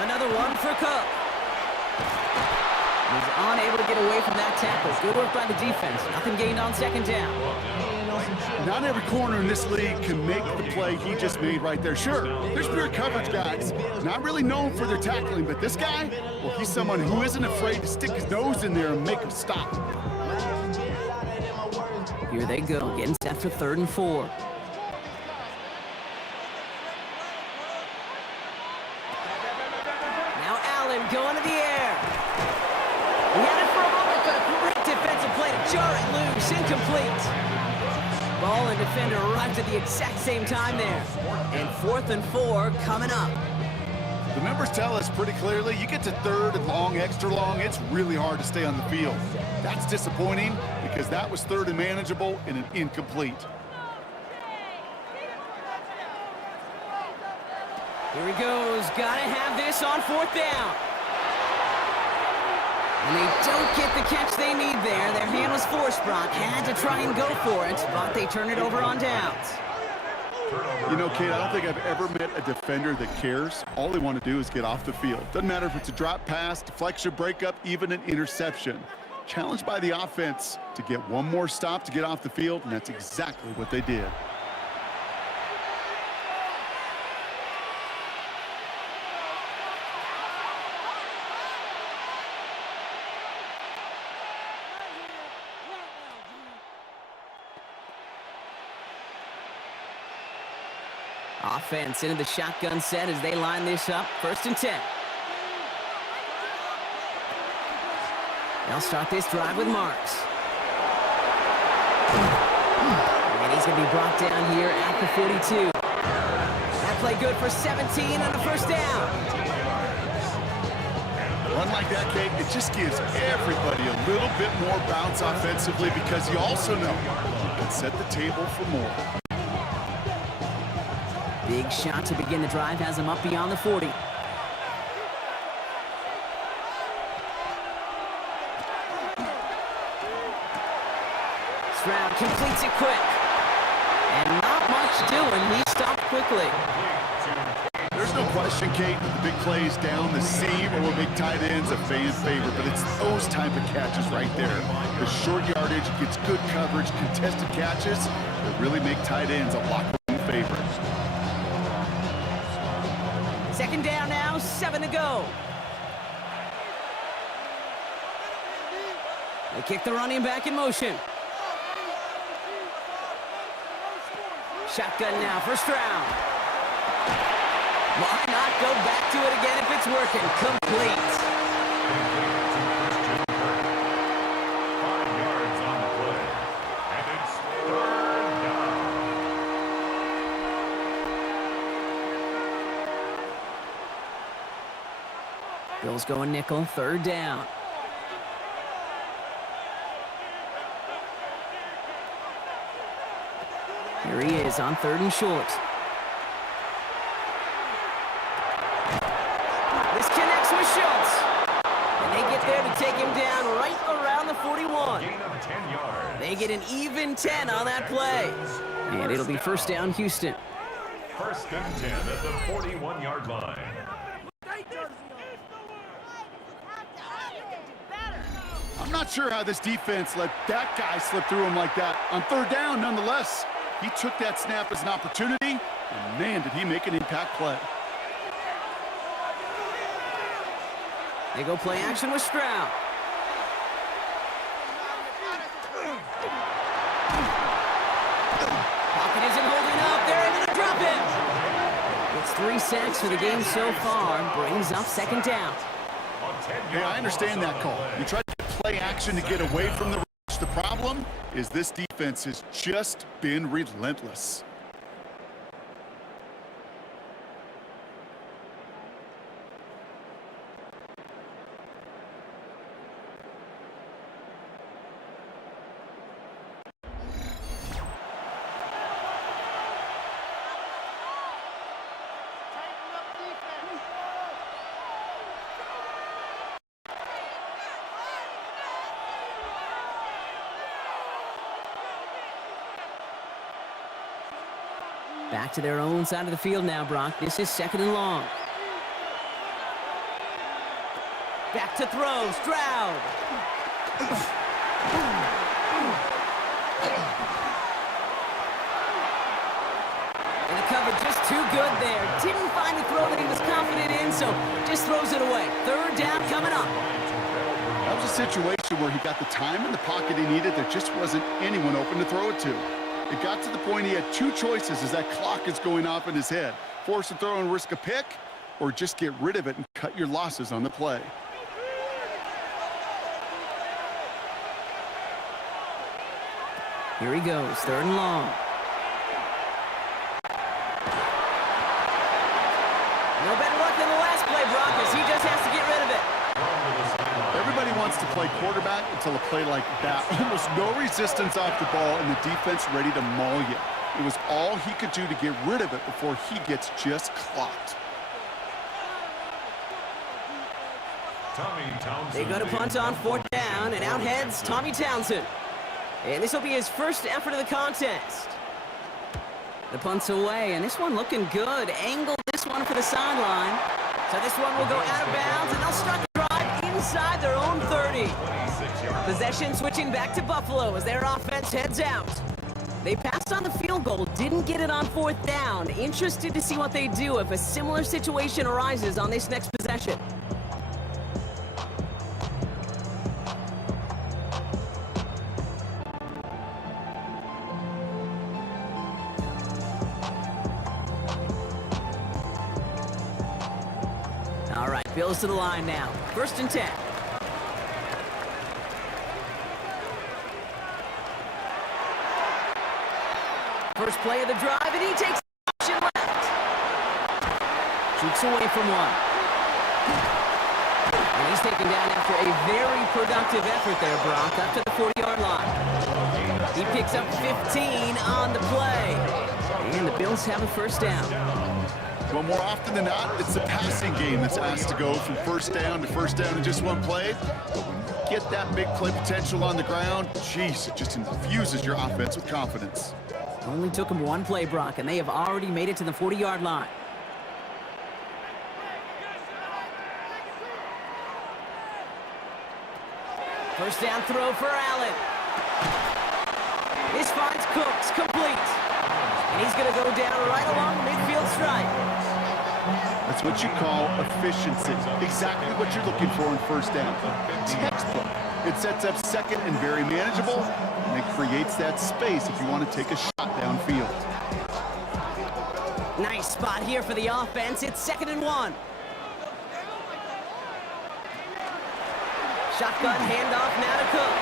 Another one for Cook. He's unable to get away from that tackle. Good work by the defense. Nothing gained on 2nd down. Not every corner in this league can make the play he just made right there. Sure, there's pure coverage guys, not really known for their tackling, but this guy, well, he's someone who isn't afraid to stick his nose in there and make him stop. Here they go, getting set for 3rd and 4. Now Allen going to the air. He had it for a moment, but a great defensive play to jar it loose, incomplete. Ball and defender arrived at the exact same time there. And 4th and 4 coming up. The numbers tell us pretty clearly, you get to 3rd and long, extra long, it's really hard to stay on the field. That's disappointing because that was 3rd and manageable and an incomplete. Here he goes. Gotta have this on 4th down. And they don't get the catch they need there. Their hand was forced, Brock. Had to try and go for it, but they turn it over on downs. You know, Kate, I don't think I've ever met a defender that cares. All they want to do is get off the field. Doesn't matter if it's a drop pass, deflection, breakup, even an interception. Challenged by the offense to get one more stop to get off the field, and that's exactly what they did. Offense into the shotgun set as they line this up. 1st and 10. They'll start this drive with Marks. And he's going to be brought down here at the 42. That play good for 17 and a 1st down. Run like that, Kate, it just gives everybody a little bit more bounce offensively because you also know you can set the table for more. Big shot to begin the drive has him up beyond the 40. Stroud completes it quick. And not much doing. He stopped quickly. There's no question, Kate, the big plays down the seam or with big tight ends a fan favorite, but it's those type of catches right there. The short yardage gets good coverage, contested catches that really make tight ends a locker room favorite. 2nd down now, 7 to go. They kick the running back in motion. Shotgun now for Stroud. Why not go back to it again if it's working? Complete. 5 yards on the play. And it's 3rd down. Bills going nickel, 3rd down. Here he is on 3rd and short. This connects with Schultz. And they get there to take him down right around the 41. Gain of 10 yards. They get an even 10 on that play. And it'll be 1st down, Houston. 1st and 10 at the 41-yard line. I'm not sure how this defense let that guy slip through him like that. On 3rd down, nonetheless, he took that snap as an opportunity, and man, did he make an impact play. They go play action with Stroud. Pocket isn't holding up. They're able to drop him. 3 sacks for the game so far. Brings up second down. Yeah, I understand that call. You try to play action to get away from the rush. The problem is this defense has just been relentless. Back to their own side of the field now, Brock. This is second and long. Back to throw, Stroud. And the cover just too good there. Didn't find the throw that he was confident in, so just throws it away. Third down coming up. That was a situation where he got the time in the pocket he needed. There just wasn't anyone open to throw it to. It got to the point he had 2 choices as that clock is going off in his head. Force a throw and risk a pick, or just get rid of it and cut your losses on the play. Here he goes, third and long. No better luck than the last play, Brock, as he just has to get rid of it. Everybody wants to play quarterback until a play like that. Almost no resistance off the ball and the defense ready to maul you. It was all he could do to get rid of it before he gets just clocked. They go to punt on 4th down, and out heads Tommy Townsend. And this will be his first effort of the contest. The punt's away, and this one looking good. Angled this one for the sideline. So this one will go out of bounds, and they'll start the drive inside their own 30. Possession switching back to Buffalo as their offense heads out. They passed on the field goal, didn't get it on 4th down. Interested to see what they do if a similar situation arises on this next possession. All right, Bills to the line now. 1st and 10. First play of the drive, and he takes the option left. Shoots away from one. And he's taken down after a very productive effort there, Brock, up to the 40-yard line. He picks up 15 on the play. And the Bills have a first down. Well, more often than not, it's the passing game that's asked to go from first down in just one play. But when you get that big play potential on the ground, geez, it just infuses your offense with confidence. Only took them one play, Brock, and they have already made it to the 40-yard line. First down throw for Allen. This finds Cooks, complete. And he's going to go down right along the midfield stripe. That's what you call efficiency. Exactly what you're looking for in first down. Textbook. It sets up second and very manageable, and it creates that space if you want to take a shot downfield. Nice spot here for the offense. It's 2nd and 1. Shotgun handoff now to Cook.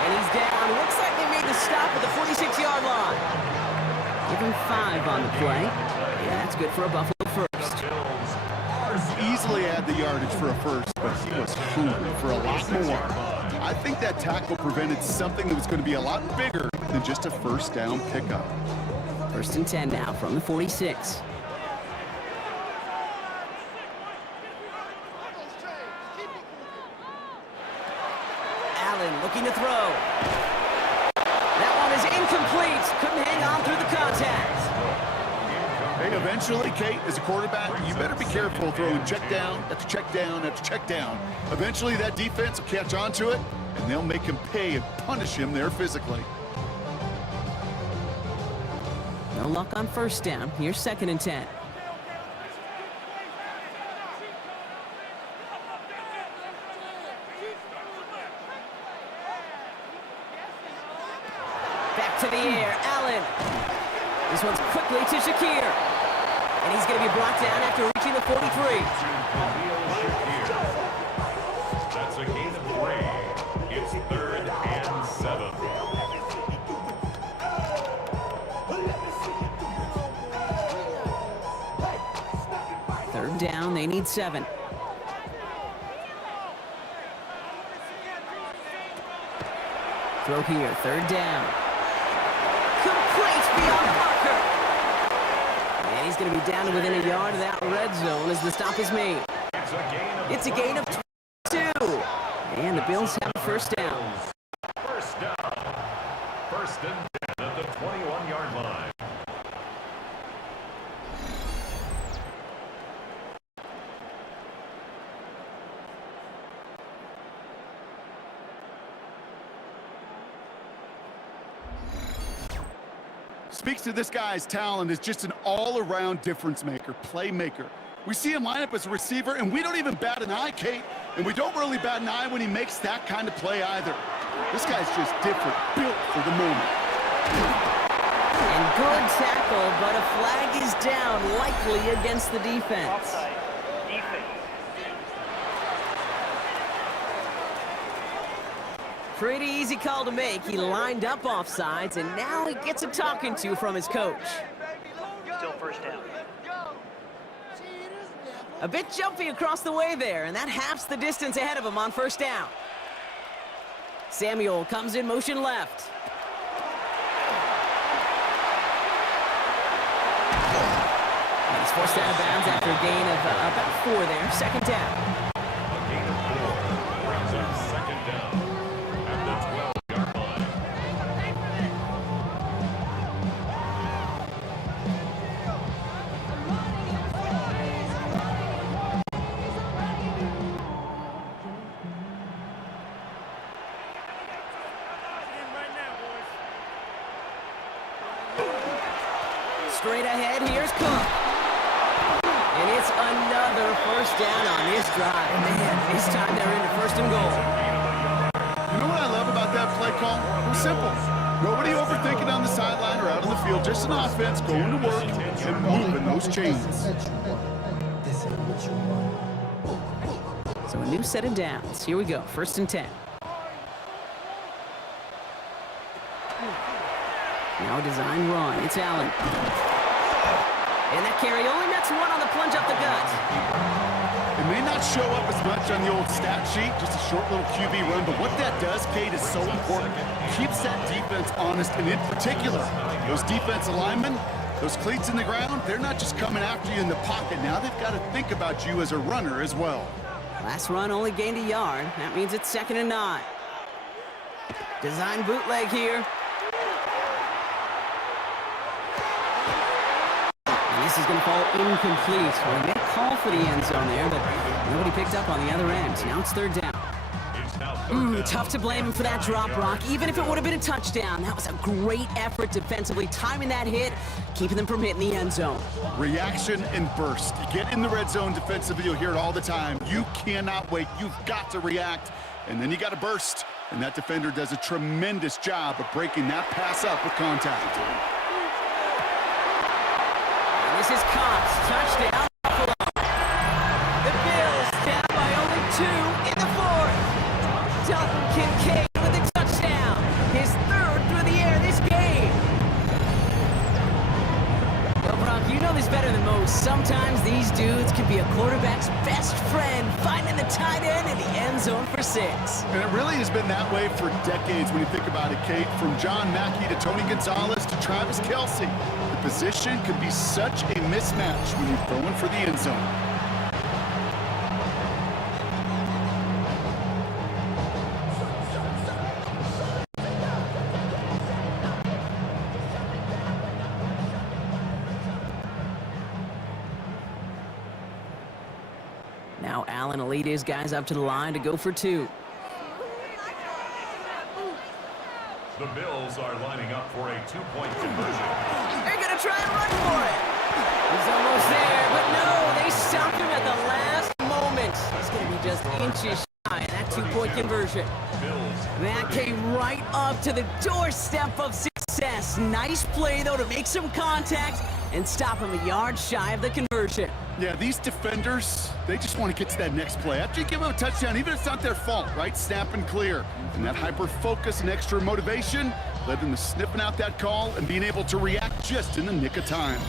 And he's down. Looks like they made the stop at the 46-yard line. Give him 5 on the play. Yeah, that's good for a Buffalo first. Easily add the yardage for a first, but he was hungry for a lot more. I think that tackle prevented something that was going to be a lot bigger than just a first down pickup. 1st and 10 now from the 46. Allen looking to throw. That one is incomplete. Couldn't hang on through the contact. Hey, eventually, Kate, as a quarterback, you better be careful throwing check down after check down after check down. Eventually, that defense will catch on to it, and they'll make him pay and punish him there physically. No luck on first down. Here's 2nd and 10. Back to the air. Allen. This one's quickly to Shakir. And he's going to be brought down after reaching the 43. That's a gain of 3. It's 3rd and 7. Third down, they need 7. Throw here, 3rd down. Complete beyond Parker. And he's going to be down to within a yard of that red zone as the stop is made. It's a gain of 2. And the Bills have a first down. First down. 1st and 10 at the 21-yard line. Speaks to this guy's talent as just an all-around difference maker, playmaker. We see him line up as a receiver, and we don't even bat an eye, Kate, and we don't really bat an eye when he makes that kind of play either. This guy's just different, built for the moment. And good tackle, but a flag is down, likely against the defense. Offside. Defense. Pretty easy call to make. He lined up offsides, and now he gets a talking to from his coach. Still first down. A bit jumpy across the way there, and that halves the distance ahead of him on first down. Samuel comes in motion left. And he's forced out of bounds after a gain of about 4 there. 2nd down. A gain of 4 brings up 2nd down at the 12-yard line. Straight ahead, here's Cook. And it's another first down on this drive. Man, this time they're into 1st and goal. You know what I love about that play call? It was simple. Nobody overthinking on the sideline or out on the field. Just an offense going to work and moving those chains. So a new set of downs. Here we go, 1st and 10. Now a design run. It's Allen. And that carry only nets 1 on the plunge up the gut. It may not show up as much on the old stat sheet, just a short little QB run, but what that does, Kate, is so important. Keeps that defense honest, and in particular, those defensive linemen, those cleats in the ground, they're not just coming after you in the pocket. Now they've got to think about you as a runner as well. Last run only gained a yard. That means it's 2nd and 9. Design bootleg here. This is going to fall incomplete. Well, they made a call for the end zone there, but nobody picked up on the other end. Now it's 3rd down. Tough to blame him for that drop, Brock. Even if it would have been a touchdown, that was a great effort defensively, timing that hit, keeping them from hitting the end zone. Reaction and burst. You get in the red zone defensively, you'll hear it all the time. You cannot wait. You've got to react, and then you got to burst. And that defender does a tremendous job of breaking that pass up with contact. This is Cox, touchdown, Buffalo. The Bills down by only 2 in the 4th. Dalton Kincaid with a touchdown, his 3rd through the air this game. Well, Brock, you know this better than most. Sometimes these dudes can be a quarterback's best friend, finding the tight end in the end zone for 6. And it really has been that way for decades when you think about it, Kate. From John Mackey to Tony Gonzalez to Travis Kelce. Position could be such a mismatch when you're throwing for the end zone. Now Allen will lead his guys up to the line to go for 2. The Bills are lining up for a 2-point conversion. They're going to try and run for it. He's almost there, but no, they stopped him at the last moment. He's going to be just inches shy of that 2-point conversion. That came right up to the doorstep of success. Nice play, though, to make some contact, and stop him a yard shy of the conversion. Yeah, these defenders, they just want to get to that next play. After you give them a touchdown, even if it's not their fault, right? Snap and clear. And that hyper-focus and extra motivation led them to sniffing out that call and being able to react just in the nick of time.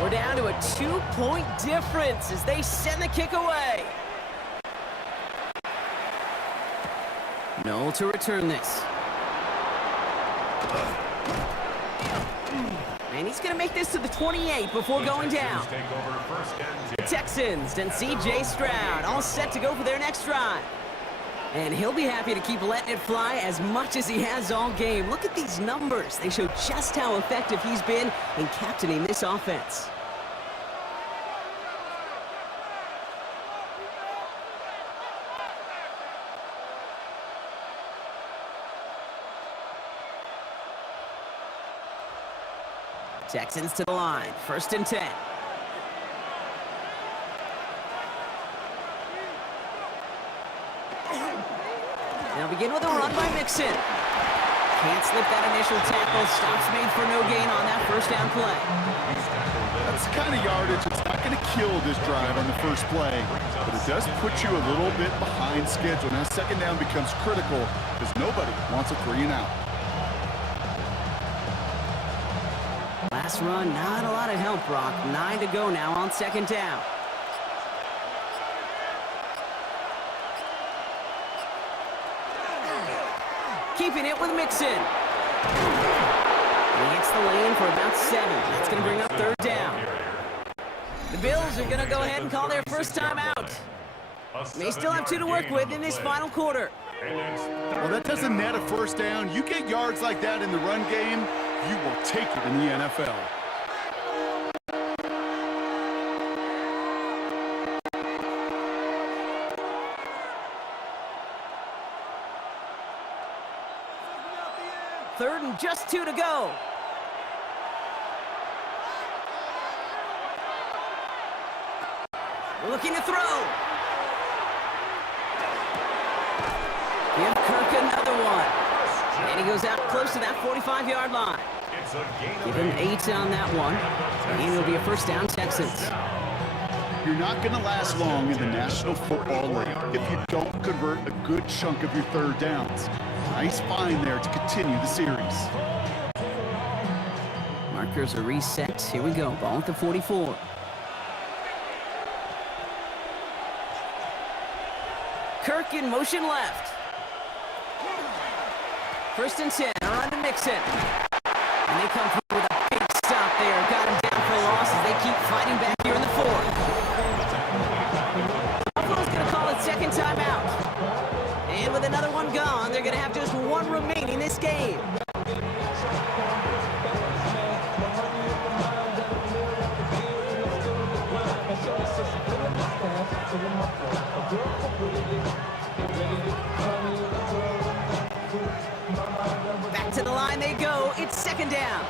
We're down to a 2-point difference as they send the kick away. Noel to return this. And he's going to make this to the 28 before going down. The Texans and C.J. Stroud all set to go for their next drive. And he'll be happy to keep letting it fly as much as he has all game. Look at these numbers. They show just how effective he's been in captaining this offense. Texans to the line, 1st and 10. They'll begin with a run by Mixon. Can't slip that initial tackle. Stops made for no gain on that 1st down play. That's the kind of yardage that's not going to kill this drive on the first play, but it does put you a little bit behind schedule. Now 2nd down becomes critical because nobody wants a 3 and out. Last run, not a lot of help, Brock. 9 to go now on 2nd down. Keeping it with Mixon. He hits the lane for about 7. That's going to bring up 3rd down. The Bills are going to go ahead and call their first time out. They still have 2 to work with in this final quarter. Well, that doesn't net a 1st down. You get yards like that in the run game, you will take it in the NFL. Third and just 2 to go. Looking to throw. Give Kirk another one. And he goes out close to that 45-yard line. Give him 8 on that one. And it'll be a 1st down, Texans. You're not going to last long in the National Football League if you don't convert a good chunk of your 3rd downs. Nice find there to continue the series. Markers are reset. Here we go. Ball at the 44. Kirk in motion left. 1st and 10. On to Mixon. And they come through with a big stop there. Got him down for a loss as they keep fighting back here in the 4th. Buffalo's going to call it 2nd timeout. And with another one gone, they're going to have just 1 remaining this game. Back to the line they go. It's 2nd down.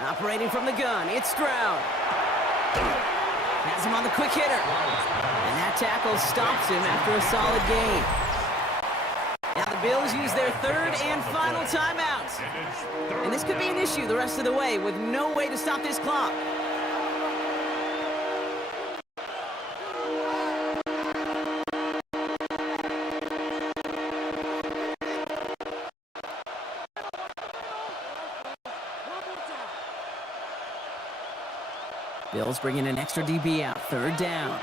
Operating from the gun, it's Stroud. Has him on the quick hitter. And that tackle stops him after a solid gain. Now the Bills use their 3rd and final timeout. And this could be an issue the rest of the way with no way to stop this clock. Bills bringing an extra DB out. 3rd down.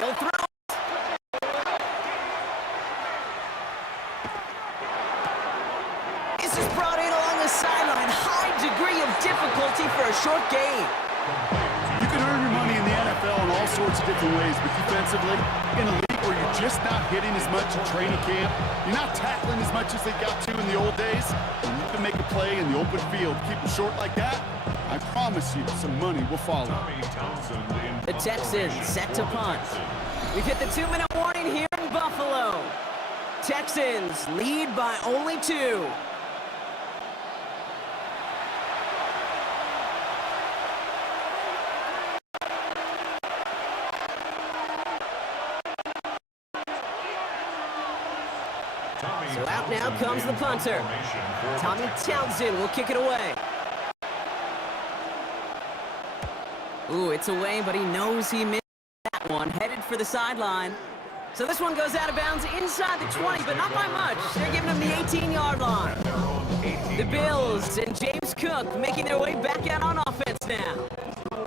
He'll throw. This is brought in along the sideline. High degree of difficulty for a short gain. You can earn your money in the NFL in all sorts of different ways, but defensively, in a league or you're just not hitting as much in training camp. You're not tackling as much as they got to in the old days. And you can make a play in the open field. Keep it short like that, I promise you some money will follow. The Texans set to punt. We've hit the 2-minute warning here in Buffalo. Texans lead by only 2. So out now comes the punter. Tommy Townsend will kick it away. Ooh, it's away, but he knows he missed that one. Headed for the sideline. So this one goes out of bounds inside the 20, but not by much. They're giving him the 18-yard line. The Bills and James Cook making their way back out on offense now.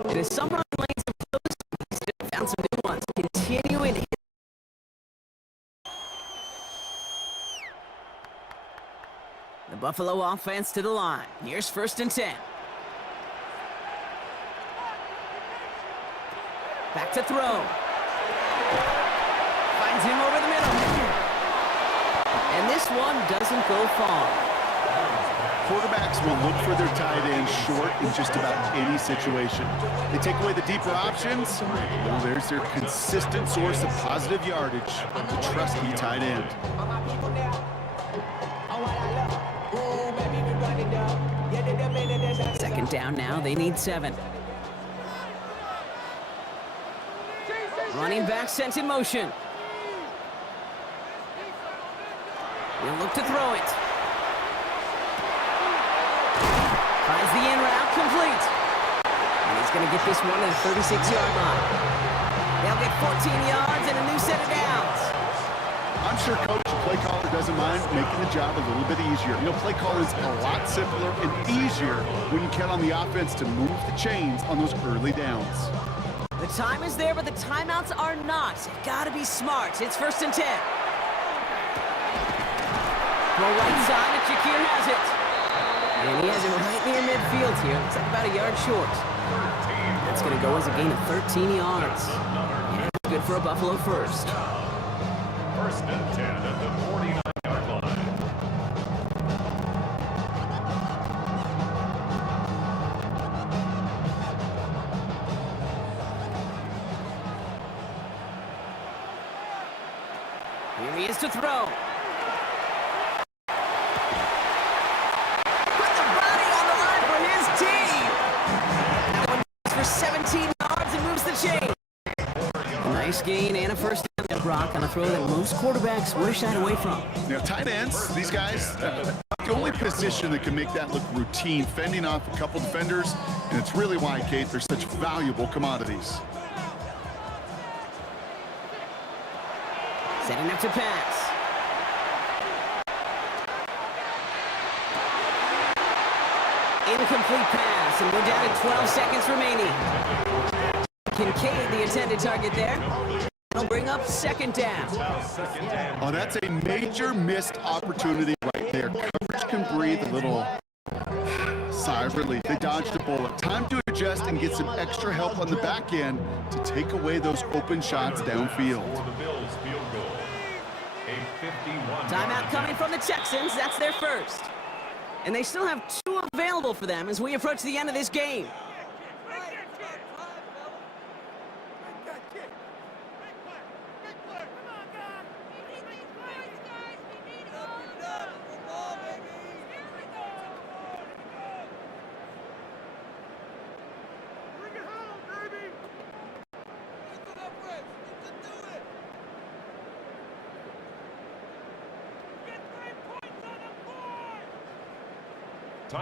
And as some run lanes have closed, he still found some new ones. Continuing to hit. The Buffalo offense to the line. Here's 1st and 10. Back to throw. Finds him over the middle. And this one doesn't go far. Quarterbacks will look for their tight end short in just about any situation. They take away the deeper options. Well, there's their consistent source of positive yardage, the trusty tight end. Second down now. They need 7. Running back sent in motion. He'll look to throw it. Finds the in route complete. And he's going to get this one to the 36-yard line. They'll get 14 yards and a new set of downs. I'm sure Coach play caller doesn't mind making the job a little bit easier. You know, play calling is a lot simpler and easier when you count on the offense to move the chains on those early downs. The time is there, but the timeouts are not. You've got to be smart. It's 1st and 10. Go right side, and Shakir has it. And he has it right near midfield here. It's like about a yard short. That's going to go as a gain of 13 yards. And it's good for a Buffalo first. 1st and 10 at the 49-yard line. Here he is to throw. Put the body on the line for his team. That one goes for 17 yards and moves the chain. A nice gain and a first down there, Brock, on a throw that most quarterbacks would have shied away from. You know, tight ends, these guys, the only position that can make that look routine, fending off a couple defenders, and it's really why, Kate, they're such valuable commodities. Setting up to pass. Incomplete pass, and we're down to 12 seconds remaining. Kincaid, the intended target there. That'll bring up 2nd down. Oh, that's a major missed opportunity right there. Coverage can breathe a little sigh of relief. They dodged a bullet. Time to adjust and get some extra help on the back end to take away those open shots downfield. Timeout coming from the Texans. That's their first. And they still have 2 available for them as we approach the end of this game.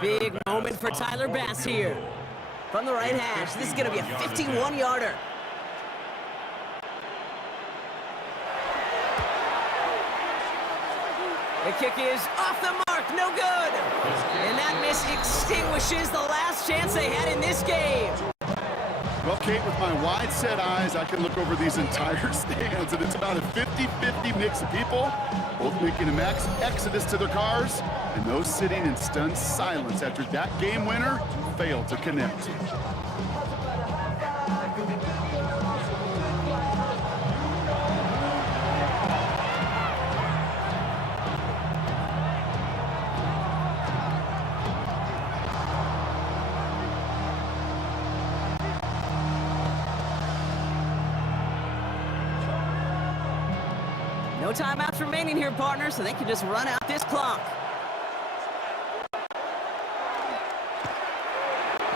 Big moment for Tyler Bass here. From the right hash, this is going to be a 51-yarder. The kick is off the mark, no good. And that miss extinguishes the last chance they had in this game. Well, Kate, with my wide-set eyes, I can look over these entire stands, and it's about a 50-50 mix of people, both making a max exodus to their cars, and those sitting in stunned silence after that game winner failed to connect. No timeouts remaining here, partner, so they can just run out this clock.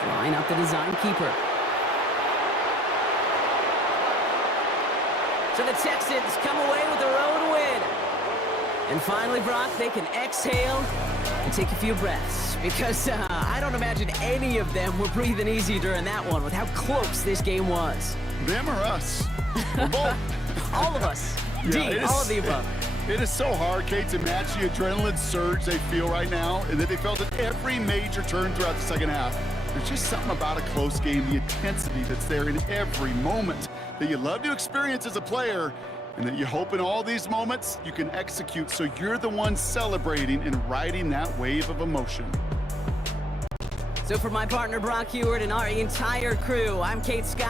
Line up the design keeper. So the Texans come away with their own win. And finally, Brock, they can exhale and take a few breaths. Because I don't imagine any of them were breathing easy during that one with how close this game was. Them or us? We're both. All of us. Indeed, all of the above. It is so hard, Kate, to match the adrenaline surge they feel right now and that they felt at every major turn throughout the second half. There's just something about a close game, the intensity that's there in every moment that you love to experience as a player, and that you hope in all these moments you can execute so you're the one celebrating and riding that wave of emotion. So for my partner Brock Heward and our entire crew, I'm Kate Scott.